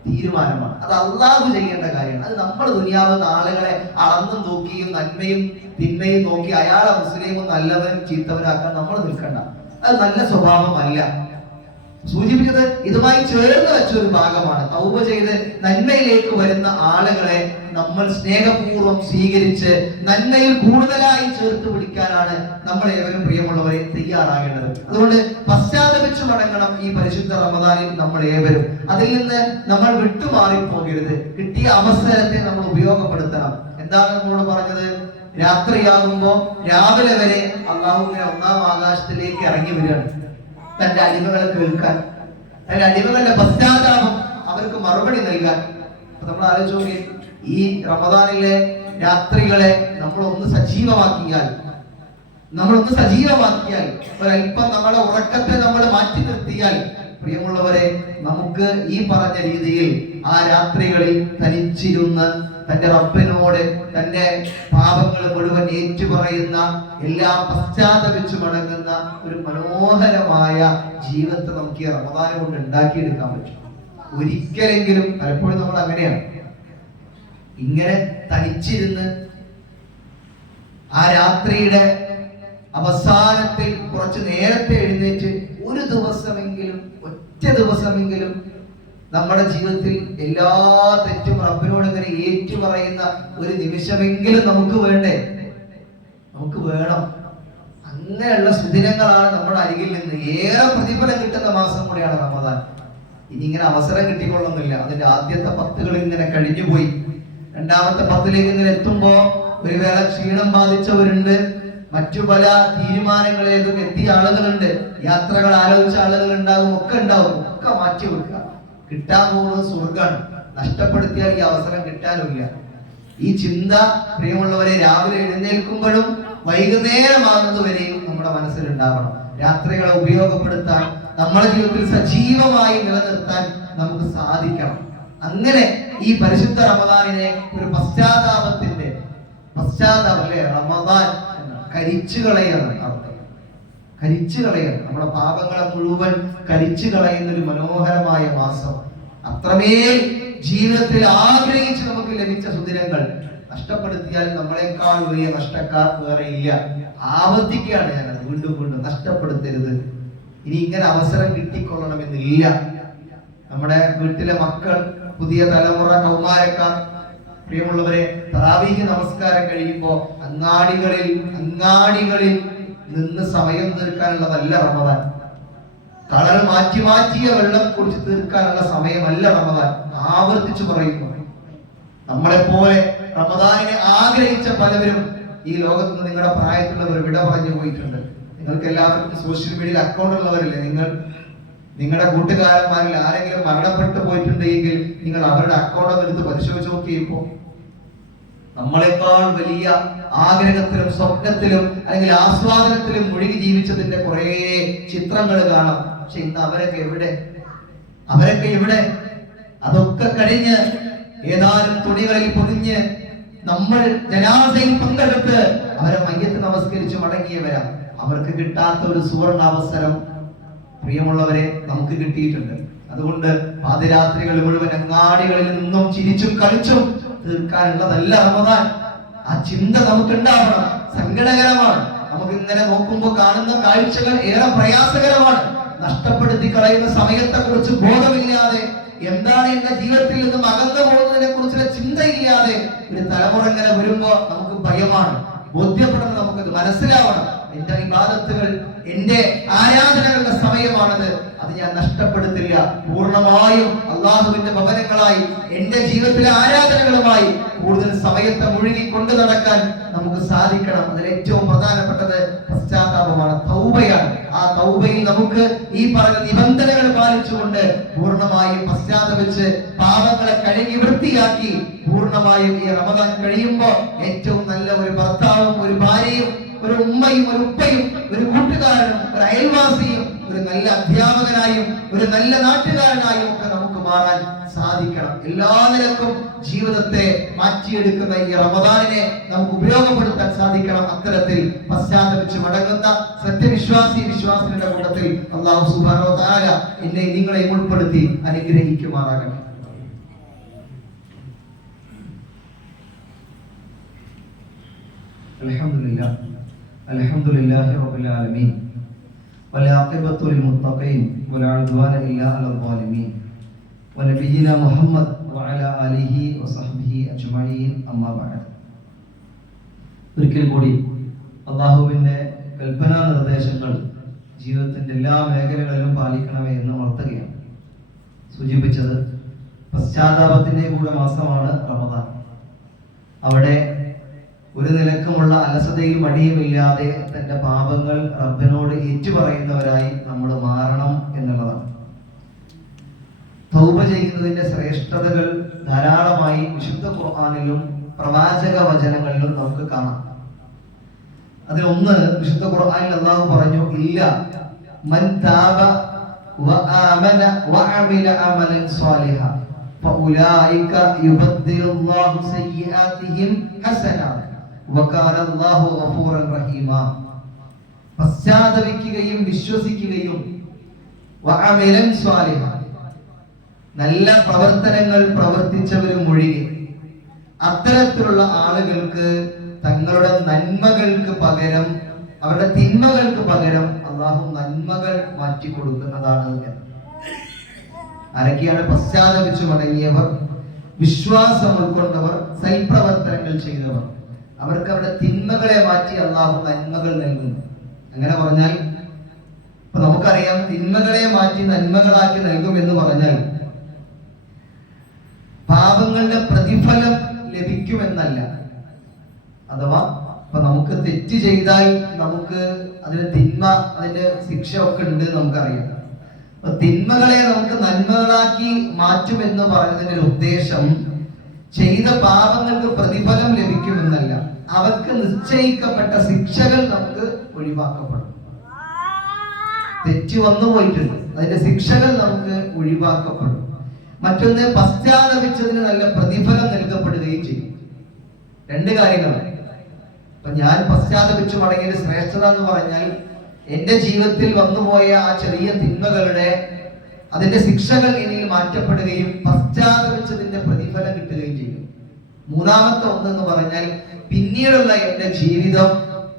തീരുമാനമാണ്. അത് അള്ളാഹു ചെയ്യേണ്ട കാര്യമാണ്. അത് നമ്മൾ ദുനിയാവുന്ന ആളുകളെ അളന്നും നോക്കിയും നന്മയും തിന്മയും നോക്കി അയാളെ മുസ്ലിമും നല്ലവനും ചീത്തവനാക്കാൻ നമ്മൾ നിൽക്കണ്ട. അത് നല്ല സ്വഭാവമല്ല. സൂചിപ്പിച്ചത് ഇതുമായി ചേർന്ന് വെച്ചൊരു ഭാഗമാണ്. തൗബ ചെയ്ത് നന്മയിലേക്ക് വരുന്ന ആളുകളെ നമ്മൾ സ്നേഹപൂർവ്വം സ്വീകരിച്ച് നന്മയിൽ കൂടുതലായി ചേർത്ത് പിടിക്കാനാണ് നമ്മൾ ഏവരും പ്രിയമുള്ളവരെ തയ്യാറാകേണ്ടത്. അതുകൊണ്ട് പശ്ചാത്തപിച്ചു മടങ്ങണം ഈ പരിശുദ്ധ റമദാനിൽ നമ്മൾ ഏവരും. അതിൽ നിന്ന് നമ്മൾ വിട്ടുമാറിപ്പോകരുത്. കിട്ടിയ അവസരത്തെ നമ്മൾ ഉപയോഗപ്പെടുത്തണം. എന്താണ് നമ്മളോട് പറഞ്ഞത്? രാത്രിയാകുമ്പോ രാവിലെ വരെ അള്ളാഹുവിന്റെ ഒന്നാം ആകാശത്തിലേക്ക് ഇറങ്ങി വരികയാണ് തന്റെ അടിമകളെ കേൾക്കാൻ, തന്റെ അടിമകളുടെ പശ്ചാത്താപം അവർക്ക് മറുപടി നൽകാൻ. നമ്മൾ ആലോചിച്ച് നോക്കി, ഈ റമദാനിലെ രാത്രികളെ നമ്മളൊന്ന് സജീവമാക്കിയാൽ, ഒരല്പം നമ്മുടെ ഉറക്കത്തെ നമ്മൾ മാറ്റി നിർത്തിയാൽ, പ്രിയമുള്ളവരെ, നമുക്ക് ഈ പറഞ്ഞ രീതിയിൽ ആ രാത്രികളിൽ തനിച്ചിരുന്ന് തന്റെ റബ്ബിനോട് തന്റെ പാപങ്ങൾ മുഴുവൻ ഏറ്റുപറയുന്ന, എല്ലാം പശ്ചാത്തപിച്ചു മടങ്ങുന്ന ഒരു മനോഹരമായ ജീവിതത്തെ നമുക്ക് ഈ റമദാൻ കൊണ്ട് ഉണ്ടാക്കിയെടുക്കാൻ പറ്റും. ഒരിക്കലെങ്കിലും, പലപ്പോഴും നമ്മൾ അങ്ങനെയാണ്, ഇങ്ങനെ തനിച്ചിരുന്ന് ആ രാത്രിയുടെ അവസാനത്തിൽ കുറച്ച് നേരത്തെ എഴുന്നേറ്റ് ഒരു ദിവസമെങ്കിലും, ഒറ്റ ദിവസമെങ്കിലും നമ്മുടെ ജീവിതത്തിൽ എല്ലാ തെറ്റും റബ്ബിനോട് ഇങ്ങനെ ഏറ്റുപറയുന്ന ഒരു നിമിഷമെങ്കിലും നമുക്ക് വേണ്ടേ? നമുക്ക് വേണം. അങ്ങനെയുള്ള സുദിനങ്ങളാണ് നമ്മുടെ അരികിൽ നിന്ന് ഏറെ പ്രതിഫലം കിട്ടുന്ന മാസം കൂടിയാണ് റമദാൻ. ഇനി ഇങ്ങനെ അവസരം കിട്ടിക്കൊള്ളുന്നില്ല. അതിന്റെ ആദ്യത്തെ 10 ഇങ്ങനെ കഴിഞ്ഞുപോയി. രണ്ടാമത്തെ 10 ഇങ്ങനെ എത്തുമ്പോ ഒരു വേള ക്ഷീണം ബാധിച്ചവരുണ്ട്, മറ്റു പല തീരുമാനങ്ങളിലേക്കും എത്തിയ ആളുകളുണ്ട്, യാത്രകൾ ആലോചിച്ച ആളുകൾ ഉണ്ടാകും, ഒക്കെ ഉണ്ടാവും. ഒക്കെ മാറ്റി വെക്കുക. കിട്ടാൻ പോകുന്നത് സ്വർഗാണ്. നഷ്ടപ്പെടുത്തിയാൽ ഈ അവസരം കിട്ടാനുമില്ല. ഈ ചിന്ത, പ്രിയമുള്ളവരെ, രാവിലെ എഴുന്നേൽക്കുമ്പോഴും വൈകുന്നേരമാകുന്നത് വരെയും നമ്മുടെ മനസ്സിൽ ഉണ്ടാവണം. രാത്രികളെ ഉപയോഗപ്പെടുത്താൻ, നമ്മുടെ ജീവിതത്തിൽ സജീവമായി നിലനിർത്താൻ നമുക്ക് സാധിക്കണം. അങ്ങനെ ഈ പരിശുദ്ധ റമദാനിനെ ഒരു പശ്ചാത്താപത്തിന്റെ അല്ലേ റമദാൻ കരിച്ചു കളയാണ് അർത്ഥം. കരിച്ചു കളയാണ്, നമ്മുടെ പാപങ്ങളെ മുഴുവൻ കരിച്ചു കളയുന്ന ഒരു മനോഹരമായ മാസം. അത്രമേൽ ജീവിതത്തിൽ ആഗ്രഹിച്ച് നമുക്ക് ലഭിച്ച സുദിനങ്ങൾ നഷ്ടപ്പെടുത്തിയാൽ നമ്മളെക്കാൾ വലിയ നഷ്ടക്കാർ വേറെ ഇല്ല. ആവർത്തിക്കുകയാണ് ഞാനത് വീണ്ടും വീണ്ടും, നഷ്ടപ്പെടുത്തരുത്. ഇനി ഇങ്ങനെ അവസരം കിട്ടിക്കൊള്ളണമെന്നില്ല. നമ്മുടെ വീട്ടിലെ മക്കൾ, പുതിയ തലമുറ, കൗമാരക്കാർ പ്രിയമുള്ളവരെ, തറാവീഹ് നമസ്കാരം കഴിയുമ്പോൾ അങ്ങാടികളിൽ നിന്ന് സമയം തീർക്കാനുള്ളതല്ല റമദാൻ. കളർ മാറ്റിയ വെള്ളം കുടിച്ച് തീർക്കാനുള്ള സമയമല്ല റമദാൻ. ആവർത്തിച്ചു പറയുന്നു. നമ്മളെപ്പോലെ റമദാനിനെ ആഗ്രഹിച്ച പലവരും ഈ ലോകത്ത് നിന്ന് നിങ്ങളുടെ പ്രായത്തിലുള്ളവർ വിട പറഞ്ഞു പോയിട്ടുണ്ട്. നിങ്ങൾക്ക് എല്ലാവർക്കും സോഷ്യൽ മീഡിയയിൽ അക്കൗണ്ട് ഉള്ളവരില്ലേ? നിങ്ങളുടെ കൂട്ടുകാരന്മാരിൽ ആരെങ്കിലും മരണപ്പെട്ടു പോയിട്ടുണ്ടെങ്കിൽ നിങ്ങൾ അവരുടെ അക്കൗണ്ട് ഒന്ന് എടുത്ത് പരിശോധിച്ച് നോക്കിയപ്പോ നമ്മളെക്കാൾ വലിയ ആഗ്രഹത്തിലും സ്വപ്നത്തിലും അല്ലെങ്കിൽ ആസ്വാദനത്തിലും മുഴുകി ജീവിച്ചതിന്റെ കുറെ ചിത്രങ്ങൾ കാണാം. പക്ഷെ ഇന്ന് അവരൊക്കെ എവിടെ? അതൊക്കെ കഴിഞ്ഞ് ഏതാനും തുണികളിൽ പൊതിഞ്ഞ് നമ്മൾ ജനാസയിൽ പങ്കെടുത്ത് അവരെ മയ്യത്ത് നമസ്കരിച്ച് മടങ്ങിയവരാ. അവർക്ക് കിട്ടാത്ത ഒരു സുവർണാവസരം പ്രിയമുള്ളവരെ നമുക്ക് കിട്ടിയിട്ടുണ്ട്. അതുകൊണ്ട് പാതിരാത്രികൾ മുഴുവൻ അങ്ങാടികളിൽ നിന്നും ചിരിച്ചും കളിച്ചും തീർക്കാനുള്ളതല്ല റമദാൻ. ആ ചിന്ത നമുക്ക് ഉണ്ടാവണം. സങ്കടകരമാണ്, നമുക്ക് ഇങ്ങനെ നോക്കുമ്പോൾ കാണുന്ന കാഴ്ചകൾ ഏറെ പ്രയാസകരമാണ്. നഷ്ടപ്പെടുത്തി കളയുന്ന സമയത്തെ കുറിച്ച് ബോധമില്ലാതെ, എന്താണ് എന്റെ ജീവിതത്തിൽ നിന്നും അകന്നു പോകുന്നതിനെ കുറിച്ചുള്ള ചിന്തയില്ലാതെ ഒരു തലമുറ ഇങ്ങനെ വരുമ്പോ നമുക്ക് ഭയമാണ്. ബോധ്യപ്പെടണം, നമുക്കത് മനസ്സിലാവണം. എന്റെ ഇബാദത്തുകൾ, എന്റെ ആരാധനകളുടെ സമയമാണത്. അത് ഞാൻ നഷ്ടപ്പെടുത്തില്ല. പൂർണ്ണമായും അള്ളാഹുവിന്റെ ഭവനങ്ങളായി എന്റെ ജീവിതത്തിലെ ആരാധനകളുമായി കൂടുതൽ സമയത്തെ മുഴുകി കൊണ്ടു നടക്കാൻ നമുക്ക് സാധിക്കണം. അതിൽ ഏറ്റവും പ്രധാനപ്പെട്ടത് പശ്ചാത്താപമാണ്, തൗബയാണ്. ആ തൗബയിൽ നമുക്ക് ഈ പറഞ്ഞ നിബന്ധനകൾ പാലിച്ചുകൊണ്ട് പൂർണ്ണമായും പശ്ചാത്തപിച്ച് പാപങ്ങളെ കഴുകി വൃത്തിയാക്കി പൂർണ്ണമായും ഈ റമദാൻ കഴിയുമ്പോൾ ഏറ്റവും നല്ല ഒരു ഭർത്താവും ഒരു ഭാര്യയും ഒരു ഉമ്മയും ഒരു ഉപ്പയും ഒരു കൂട്ടുകാരനും ഒരു അയൽവാസിയും ഒരു നല്ല അധ്യാപകനായും ഒരു നല്ല നാട്ടുകാരനായും ഒക്കെ നമുക്ക് മാറാൻ സാധിക്കണം. എല്ലാ നിലക്കും ജീവിതത്തെ മാറ്റിയെടുക്കുന്ന ഈ റമദാനിനെ നമുക്ക് ഉപയോഗപ്പെടുത്താൻ സാധിക്കണം. അത്തരത്തിൽ പശ്ചാത്തപിച്ച് മടങ്ങുന്ന വിശ്വാസികളുടെ കൂട്ടത്തിൽ അല്ലാഹു സുബ്ഹാനഹു വ തആല എന്നെ നിങ്ങളെ ഉൾപ്പെടുത്തി അനുഗ്രഹിക്കുമാറാകട്ടെ. അൽഹംദുലില്ലാഹി റബ്ബിൽ ആലമീൻ വൽആഖിബത്തു ലിൽമുത്തഖീൻ വലാ ഉദ്വാന ഇല്ലാ അലൽ ളാലിമീൻ വനബിയിനാ മുഹമ്മദ് വഅലാ ആലിഹി വസഹ്ബിഹി അജ്മഈൻ അമ്മാ ബഅദ്. ഒരിക്കൽ കൂടി അല്ലാഹുവിന്റെ കൽപ്പനാ നിർദ്ദേശങ്ങൾ ജീവിതത്തിന്റെ എല്ലാ മേഖലകളിലും പാലിക്കണമേ എന്ന് ഉണർത്തുകയാണ്. സൂചിപ്പിച്ചത് പശ്ചാത്താപത്തിന്റെ കൂടെ മാസമാണ് റമദാൻ. അവിടെ ഒരു നിലക്കുമുള്ള അലസതയും മടിയുമില്ലാതെ തന്റെ പാപങ്ങൾ റബ്ബിനോട് ഏറ്റുപറയുന്നവരായി നമ്മൾ മാറണം എന്നുള്ളതാണ്. തൗബ ചെയ്യുന്നതിന്റെ ശ്രേഷ്ഠതകൾ ധാരാളമായി വിശുദ്ധ ഖുർആനിലും പ്രവാചക വചനങ്ങളിലും നമുക്ക് കാണാം. അതിലൊന്ന് വിശുദ്ധ ഖുർആനിൽ അല്ലാഹു പറഞ്ഞു, ഇല്ല മൻ താബ വആമന വഅമില അമലൻ സ്വാലിഹ ഫഉലൈക യുബദ്ദിലുല്ലാഹു സയ്യിആതിഹിം ഹസനാത് വകാന അല്ലാഹു ഗഫൂറൻ റഹീമ. പശ്ചാത്തപിക്കുകയും വിശ്വസിക്കുകയും വഅമിലൻ സ്വാലിഹ, നല്ല പ്രവർത്തനങ്ങൾ പ്രവർത്തിച്ചവരും ഒഴികെ അത്തരത്തിലുള്ള ആളുകൾക്ക് തങ്ങളുടെ നന്മകൾക്ക് പകരം, അവരുടെ തിന്മകൾക്ക് പകരം അള്ളാഹു നന്മകൾ മാറ്റി കൊടുക്കുന്നതാണ്. ആരൊക്കെയാണ്? പശ്ചാത്തപിച്ചു മടങ്ങിയവർ, വിശ്വാസം ഉൾക്കൊണ്ടവർ, സൽപ്രവർത്തനങ്ങൾ ചെയ്തവർ. അവർക്ക് അവരുടെ തിന്മകളെ മാറ്റി അള്ളാഹു നന്മകൾ നൽകുന്നു. അങ്ങനെ പറഞ്ഞാൽ ഇപ്പൊ നമുക്കറിയാം, തിന്മകളെ മാറ്റി നന്മകളാക്കി നൽകും എന്ന് പറഞ്ഞാൽ പാപങ്ങളുടെ പ്രതിഫലം ലഭിക്കുമെന്നല്ല. അഥവാ ഇപ്പൊ നമുക്ക് തെറ്റ് ചെയ്താൽ നമുക്ക് അതിന് തിന്മ, അതിന്റെ ശിക്ഷ ഒക്കെ ഉണ്ട് നമുക്കറിയാം. അപ്പൊ തിന്മകളെ നമുക്ക് നന്മകളാക്കി മാറ്റുമെന്ന് പറയുന്നതിന്റെ ഒരു ഉദ്ദേശം ചെയ്ത പാപങ്ങൾക്ക് പ്രതിഫലം ലഭിക്കുമെന്നല്ല, അവർക്ക് നിശ്ചയിക്കപ്പെട്ട ശിക്ഷകൾ നമുക്ക് ഒഴിവാക്കപ്പെടും. തെറ്റ് വന്നു പോയിട്ടുണ്ട്, അതിന്റെ ശിക്ഷകൾ നമുക്ക് ഒഴിവാക്കപ്പെടും. മറ്റൊന്ന്, പശ്ചാത്തപിച്ചതിന് നല്ല പ്രതിഫലം നൽകപ്പെടുകയും ചെയ്യും. രണ്ട് കാര്യങ്ങളാണ്. അപ്പൊ ഞാൻ പശ്ചാത്തപിച്ചു മടങ്ങിയ ശ്രേഷ്ഠത എന്ന് പറഞ്ഞാൽ എന്റെ ജീവിതത്തിൽ വന്നുപോയ ആ ചെറിയ തിന്മകളുടെ അതിന്റെ ശിക്ഷകൾ എന്നിൽ മാറ്റപ്പെടുകയും പശ്ചാത്തപിച്ചതിന്റെ പ്രതിഫലം കിട്ടുകയും ചെയ്യും. മൂന്നാമത്തെ ഒന്നെന്ന് പറഞ്ഞാൽ പിന്നീടുള്ള എന്റെ ജീവിതം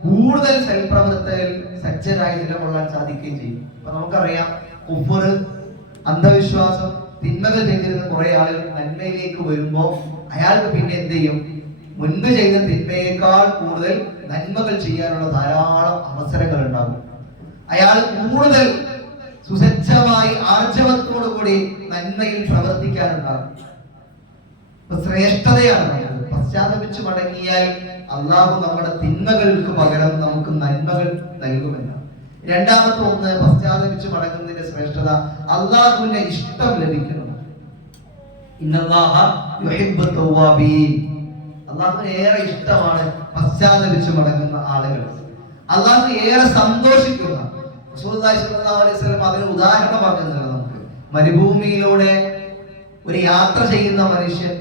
കൂടുതൽ സൽപ്രവർത്തകൽ സജ്ജനായി നിലകൊള്ളാൻ സാധിക്കുകയും ചെയ്യും. അപ്പൊ നമുക്കറിയാം, കുഫ്ർ, അന്ധവിശ്വാസം, തിന്മകൾ ചെയ്തിരുന്ന കുറെ ആളുകൾ നന്മയിലേക്ക് വരുമ്പോൾ അയാൾക്ക് പിന്നെ എന്ത് ചെയ്യും? മുൻപ് ചെയ്ത തിന്മയേക്കാൾ കൂടുതൽ നന്മകൾ ചെയ്യാനുള്ള ധാരാളം അവസരങ്ങൾ ഉണ്ടാകും. അയാൾ കൂടുതൽ സുസജ്ജമായി ആർജവത്തോടു കൂടി നന്മയിൽ പ്രവർത്തിക്കാനുണ്ടാകും. ശ്രേഷ്ഠതയാണ്. പശ്ചാത്തപിച്ചു മടങ്ങിയാൽ അള്ളാഹു നമ്മുടെ തിന്മകൾക്ക് പകരം നമുക്ക് നന്മകൾ നൽകുമെന്ന്. രണ്ടാമത്തെ ഒന്ന്, പശ്ചാത്തപിച്ചു മടങ്ങുന്നതിന്റെ ശ്രേഷ്ഠത അള്ളാഹുവിന്റെ ഇഷ്ടം ലഭിക്കുന്നു. ഇന്നല്ലാഹ യുഹിബ്ബു തവ്വാബീൻ. അള്ളാഹുവിന് ഏറെ ഇഷ്ടമാണ് പശ്ചാത്തപിച്ചു മടങ്ങുന്ന ആളുകൾ. അള്ളാഹു ഏറെ സന്തോഷിക്കുന്ന റസൂലുള്ളാഹി സ്വല്ലല്ലാഹു അലൈഹി വസല്ലം അതിന് ഉദാഹരണം പറഞ്ഞിട്ടുണ്ട്. നമുക്ക് മരുഭൂമിയിലൂടെ ഒരു യാത്ര ചെയ്യുന്ന മനുഷ്യൻ,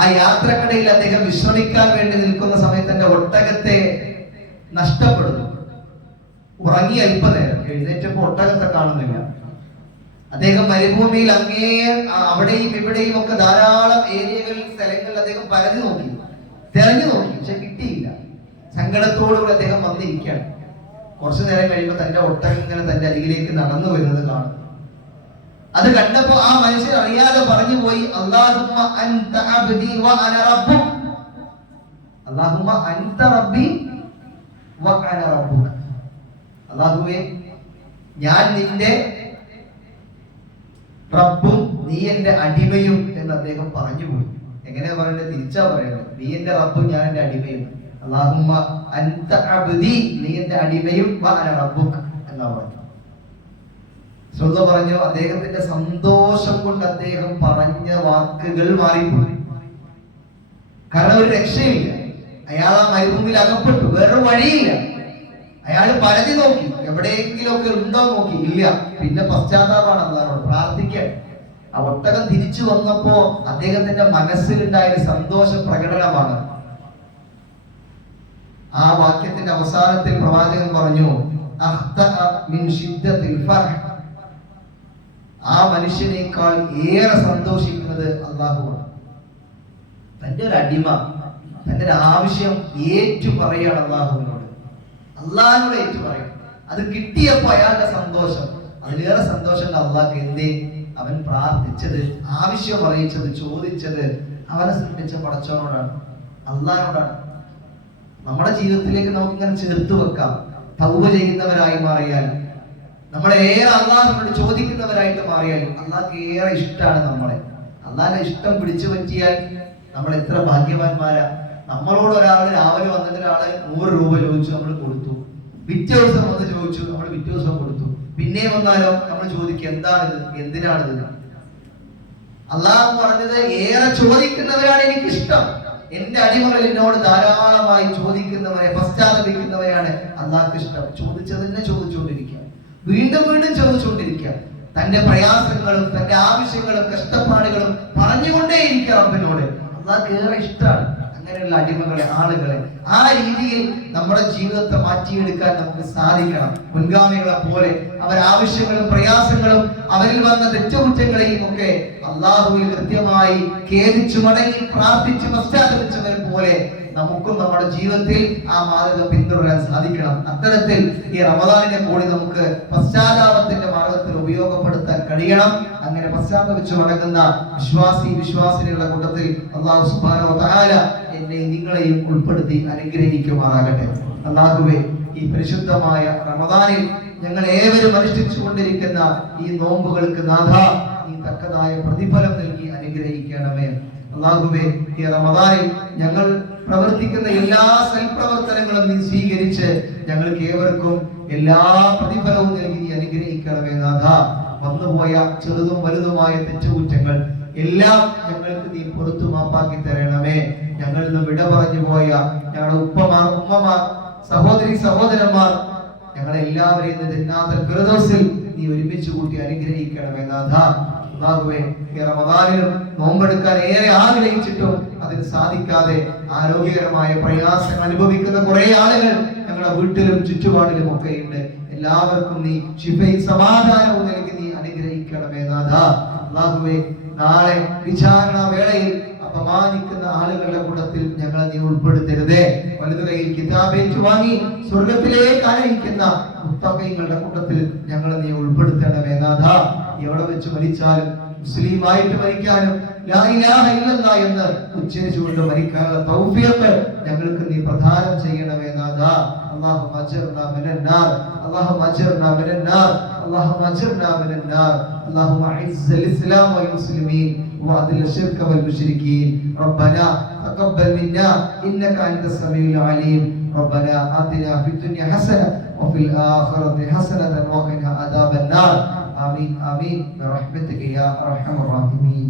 ആ യാത്രക്കിടയിൽ അദ്ദേഹം വിശ്രമിക്കാൻ വേണ്ടി നിൽക്കുന്ന സമയത്ത് തന്റെ ഒട്ടകത്തെ നഷ്ടപ്പെടുന്നു. ഉറങ്ങി അല്പനേരം, എഴുന്നേറ്റപ്പോൾ ഒട്ടകത്തെ കാണുന്നില്ല. അദ്ദേഹം മരുഭൂമിയിൽ അവിടെയും ഇവിടെയും ഒക്കെ ധാരാളം ഏരിയകളിൽ സ്ഥലങ്ങളിൽ അദ്ദേഹം പരതി നോക്കി, തെരഞ്ഞു നോക്കി, പക്ഷെ കിട്ടിയില്ല. സങ്കടത്തോടുകൂടി അദ്ദേഹം വന്നിരിക്കുകയാണ്. കുറച്ചു നേരം കഴിയുമ്പോൾ തന്റെ ഒട്ടകം ഇങ്ങനെ തന്റെ അരികിലേക്ക് നടന്നു വരുന്നത് കാണുന്നു. അത് കണ്ടപ്പോ ആ മനുഷ്യൻ അറിയാതെ പറഞ്ഞു പോയി, അല്ലാഹുമ്മ അൻത അബ്ദി വ അന റബ്ബുക. അല്ലാഹുമ്മ അൻത റബ്ബി വ അന റബ്ബുക. അല്ലാഹുവേ, ഞാൻ നിന്റെ റബ്ബും നീ എന്റെ അടിമയും എന്ന് അദ്ദേഹം പറഞ്ഞു പോയി. എങ്ങനെയാ പറയേണ്ടത്? തിരിച്ചാ പറയേണ്ടത്. നീ എന്റെ റബ്ബും ഞാൻ എന്റെ അടിമയും. അല്ലാഹുമ്മ അൻത അബ്ദി, നീ എന്റെ അടിമയും വ അന റബ്ബുക എന്നാ പറഞ്ഞു. സ്വന്തം പറഞ്ഞു. അദ്ദേഹത്തിന്റെ സന്തോഷം കൊണ്ട് അദ്ദേഹം പറഞ്ഞ വാക്കുകൾ മാറിപ്പോയി. കാരണം ഒരു രക്ഷയില്ല. അയാൾ ആ മരുഭൂമിയിൽ അകപ്പെട്ടു, വേറെ വഴിയില്ല. അയാൾ പരതി നോക്കി, എവിടെയെങ്കിലും ഒക്കെ ഉണ്ടോ നോക്കി, ഇല്ല. പിന്നെ പശ്ചാത്താപമാണ് അല്ലാഹുവോട് പ്രാർത്ഥിക്കാൻ. ആ ഒട്ടകം തിരിച്ചു വന്നപ്പോ അദ്ദേഹത്തിന്റെ മനസ്സിലുണ്ടായ സന്തോഷ പ്രകടനമാണ്. ആ വാക്യത്തിന്റെ അവസാനത്തിൽ പ്രവാചകൻ പറഞ്ഞു, മിൻ ശിദ്ദത്തിൽ ഫർഹ്. ആ മനുഷ്യനേക്കാൾ ഏറെ സന്തോഷിക്കുന്നത് അല്ലാഹുവാണ്. തന്റെ ഒരു അടിമ തന്റെ ഒരു ആവശ്യം ഏറ്റു പറയാണ് അല്ലാഹുവിനോട്, അള്ളാഹിനോട് ഏറ്റു പറയും. അത് കിട്ടിയപ്പോ അയാളുടെ സന്തോഷം, അതിലേറെ സന്തോഷം അള്ളാഹ്ക്ക്. എന്തേ? അവൻ പ്രാർത്ഥിച്ചത്, ആവശ്യം അറിയിച്ചത്, ചോദിച്ചത് അവനെ സൃഷ്ടിച്ച പടച്ചവനോടാണ്, അള്ളാഹിനോടാണ്. നമ്മുടെ ജീവിതത്തിലേക്ക് നമുക്ക് ഇങ്ങനെ ചേർത്ത് വെക്കാം. തൗബ ചെയ്യുന്നവരായി മാറിയാൽ, നമ്മളെ ഏറെ അള്ളാഹിനോട് ചോദിക്കുന്നവരായിട്ട് മാറിയാൽ അള്ളാഹ്ക്ക് ഏറെ ഇഷ്ടമാണ് നമ്മളെ. അള്ളാഹിന്റെ ഇഷ്ടം പിടിച്ചു പറ്റിയാൽ നമ്മൾ എത്ര ഭാഗ്യവാന്മാരാ. നമ്മളോട് ഒരാൾ രാവിലെ വന്നിട്ട് ഒരാള് 100 രൂപ ചോദിച്ചു, നമ്മൾ കൊടുത്തു. പിറ്റേ ദിവസം വന്ന് ചോദിച്ചു, നമ്മൾ പിറ്റേ ദിവസം കൊടുത്തു. പിന്നെ വന്നാലോ നമ്മൾ ചോദിക്കും, എന്താണിത്, എന്തിനാണിത്? അള്ളാഹു പറഞ്ഞത്, ഏറെ ചോദിക്കുന്നവരാണ് എനിക്കിഷ്ടം. എന്റെ അടിമകൾ എന്നോട് ധാരാളമായി ചോദിക്കുന്നവരെ, പശ്ചാത്തപിക്കുന്നവരെയാണ് അള്ളാഹ്ക്ക് ഇഷ്ടം. ചോദിച്ചതിനെ ചോദിച്ചുകൊണ്ടിരിക്കുക, വീണ്ടും വീണ്ടും ചോദിച്ചുകൊണ്ടിരിക്കുക. തന്റെ പ്രയാസങ്ങളും തന്റെ ആവശ്യങ്ങളും കഷ്ടപ്പാടുകളും പറഞ്ഞുകൊണ്ടേയിരിക്കുക റബ്ബിനോട്. അള്ളാഹ്ക്ക് ഏറെ ഇഷ്ടമാണ് അങ്ങനെയുള്ള അടിമകളെ, ആളുകളെ. ആ രീതിയിൽ നമ്മുടെ ജീവിതത്തെ മാറ്റിയെടുക്കാൻ നമുക്ക് സാധിക്കണം. മുൻഗാമികളെ പോലെ അവരാവശ്യങ്ങളും പ്രയാസങ്ങളും അവരിൽ വന്ന തെറ്റുകുറ്റങ്ങളെയും ഒക്കെ അള്ളാഹുവിൽ കൃത്യമായി ഖേദിച്ചു മടങ്ങി പ്രാർത്ഥിച്ച് പശ്ചാത്തപിച്ചവരെ പോലെ നമുക്കും നമ്മുടെ ജീവിതത്തിൽ ആ മാതൃക പിന്തുടരാൻ സാധിക്കണം. അത്തരത്തിൽ ഈ റമദാനിനെ കൂടി നമുക്ക് പശ്ചാത്താപത്തിന്റെ മാർഗത്തിൽ ഉപയോഗപ്പെടുത്താൻ കഴിയണം. അങ്ങനെ പശ്ചാത്തപിച്ചു മടങ്ങുന്ന വിശ്വാസികളുടെ കൂട്ടത്തിൽ അല്ലാഹു സുബ്ഹാനഹു വ തആല എന്നെ നിങ്ങളെയും ഉൾപ്പെടുത്തി അനുഗ്രഹിക്കുമാറാകട്ടെ. അല്ലാഹുവേ, ഈ പരിശുദ്ധമായ റമദാനിൽ ഞങ്ങൾ ഏവരും അനുഷ്ഠിച്ചു കൊണ്ടിരിക്കുന്ന ഈ നോമ്പുകൾക്ക് നാഥ നീ തക്കതായ പ്രതിഫലം നൽകി അനുഗ്രഹിക്കണമേ. അല്ലാഹുവേ, ഈ റമദാനിൽ ഞങ്ങൾ പ്രവർത്തിക്കുന്ന എല്ലാ സൽപ്രവർത്തനങ്ങളും നീ സ്വീകരിച്ച് ഞങ്ങൾക്ക് ഏവർക്കും എല്ലാ പ്രതിഫലവും നൽകി നീ അനുഗ്രഹിക്കണമേ നാഥ. വന്നുപോയ ചെറുതും വലുതുമായ തെറ്റുകുറ്റങ്ങൾ എല്ലാം ഞങ്ങൾക്ക് നീ പുറത്തു മാപ്പാക്കി തരണമേ. ഞങ്ങളിൽ നിന്ന് വിട പറഞ്ഞു പോയ ഞങ്ങളുടെ ഉമ്മമാർ, സഹോദരി സഹോദരന്മാർ, ഞങ്ങളെല്ലാവരെയും ജന്നാത്തുൽ ഫിർദൗസിൽ നീ ഒരുമിച്ച് കൂട്ടി അനുഗ്രഹിക്കണമേ നാഥ. അല്ലാഹുവേ, ഈ റമദാനിലും നോമ്പെടുക്കാൻ ഏറെ ആഗ്രഹിച്ചിട്ടും അതിന് സാധിക്കാതെ ആരോഗ്യകരമായ പ്രയാസങ്ങൾ അനുഭവിക്കുന്ന കുറെ ആളുകൾ ഞങ്ങളുടെ വീട്ടിലും ചുറ്റുപാടിലും ഒക്കെ ഉണ്ട്. എല്ലാവർക്കും നീ ശിഫയും സമാധാനവും നൽകി നീ അനുഗ്രഹിക്കണമേ നാഥ. അല്ലാഹുവേ, നാളെ വിചാരണ വേളയിൽ അപമാനിക്കുന്ന ആളുകളുടെ കൂട്ടത്തിൽ ഞങ്ങളെ നീ ഉൾപ്പെടുത്തരുതേ. വലതു കൈയിൽ കിതാബേറ്റു വാങ്ങി സ്വർഗത്തിലേക്ക് ആനയിക്കുന്ന മുത്തഖീങ്ങളുടെ കൂട്ടത്തിൽ ഞങ്ങളെ നീ ഉൾപ്പെടുത്തണമേ നാഥ. എവിടെ വെച്ച് മരിച്ചാലും മുസ്ലിമായിട്ട് മരിക്കാനും ലാ ഇലാഹ ഇല്ലല്ലാഹ് എന്ന് ഉച്ചരിച്ചുകൊണ്ട് മരിക്കാനുള്ള തൗഫീഖ് ഞങ്ങൾക്ക് നീ പ്രദാനം ചെയ്യണമേ നാഥാ. اللهم اجرنا من النار اللهم اجرنا من النار اللهم اجرنا من النار اللهم اعز الاسلام والمسلمين واذل الشرك والمشركين ربنا تقبل منا انك انت السميع العليم ربنا آتنا في الدنيا حسنه وفي الاخره حسنه وقنا عذاب النار آمين آمين برحمتك يا ارحم الراحمين.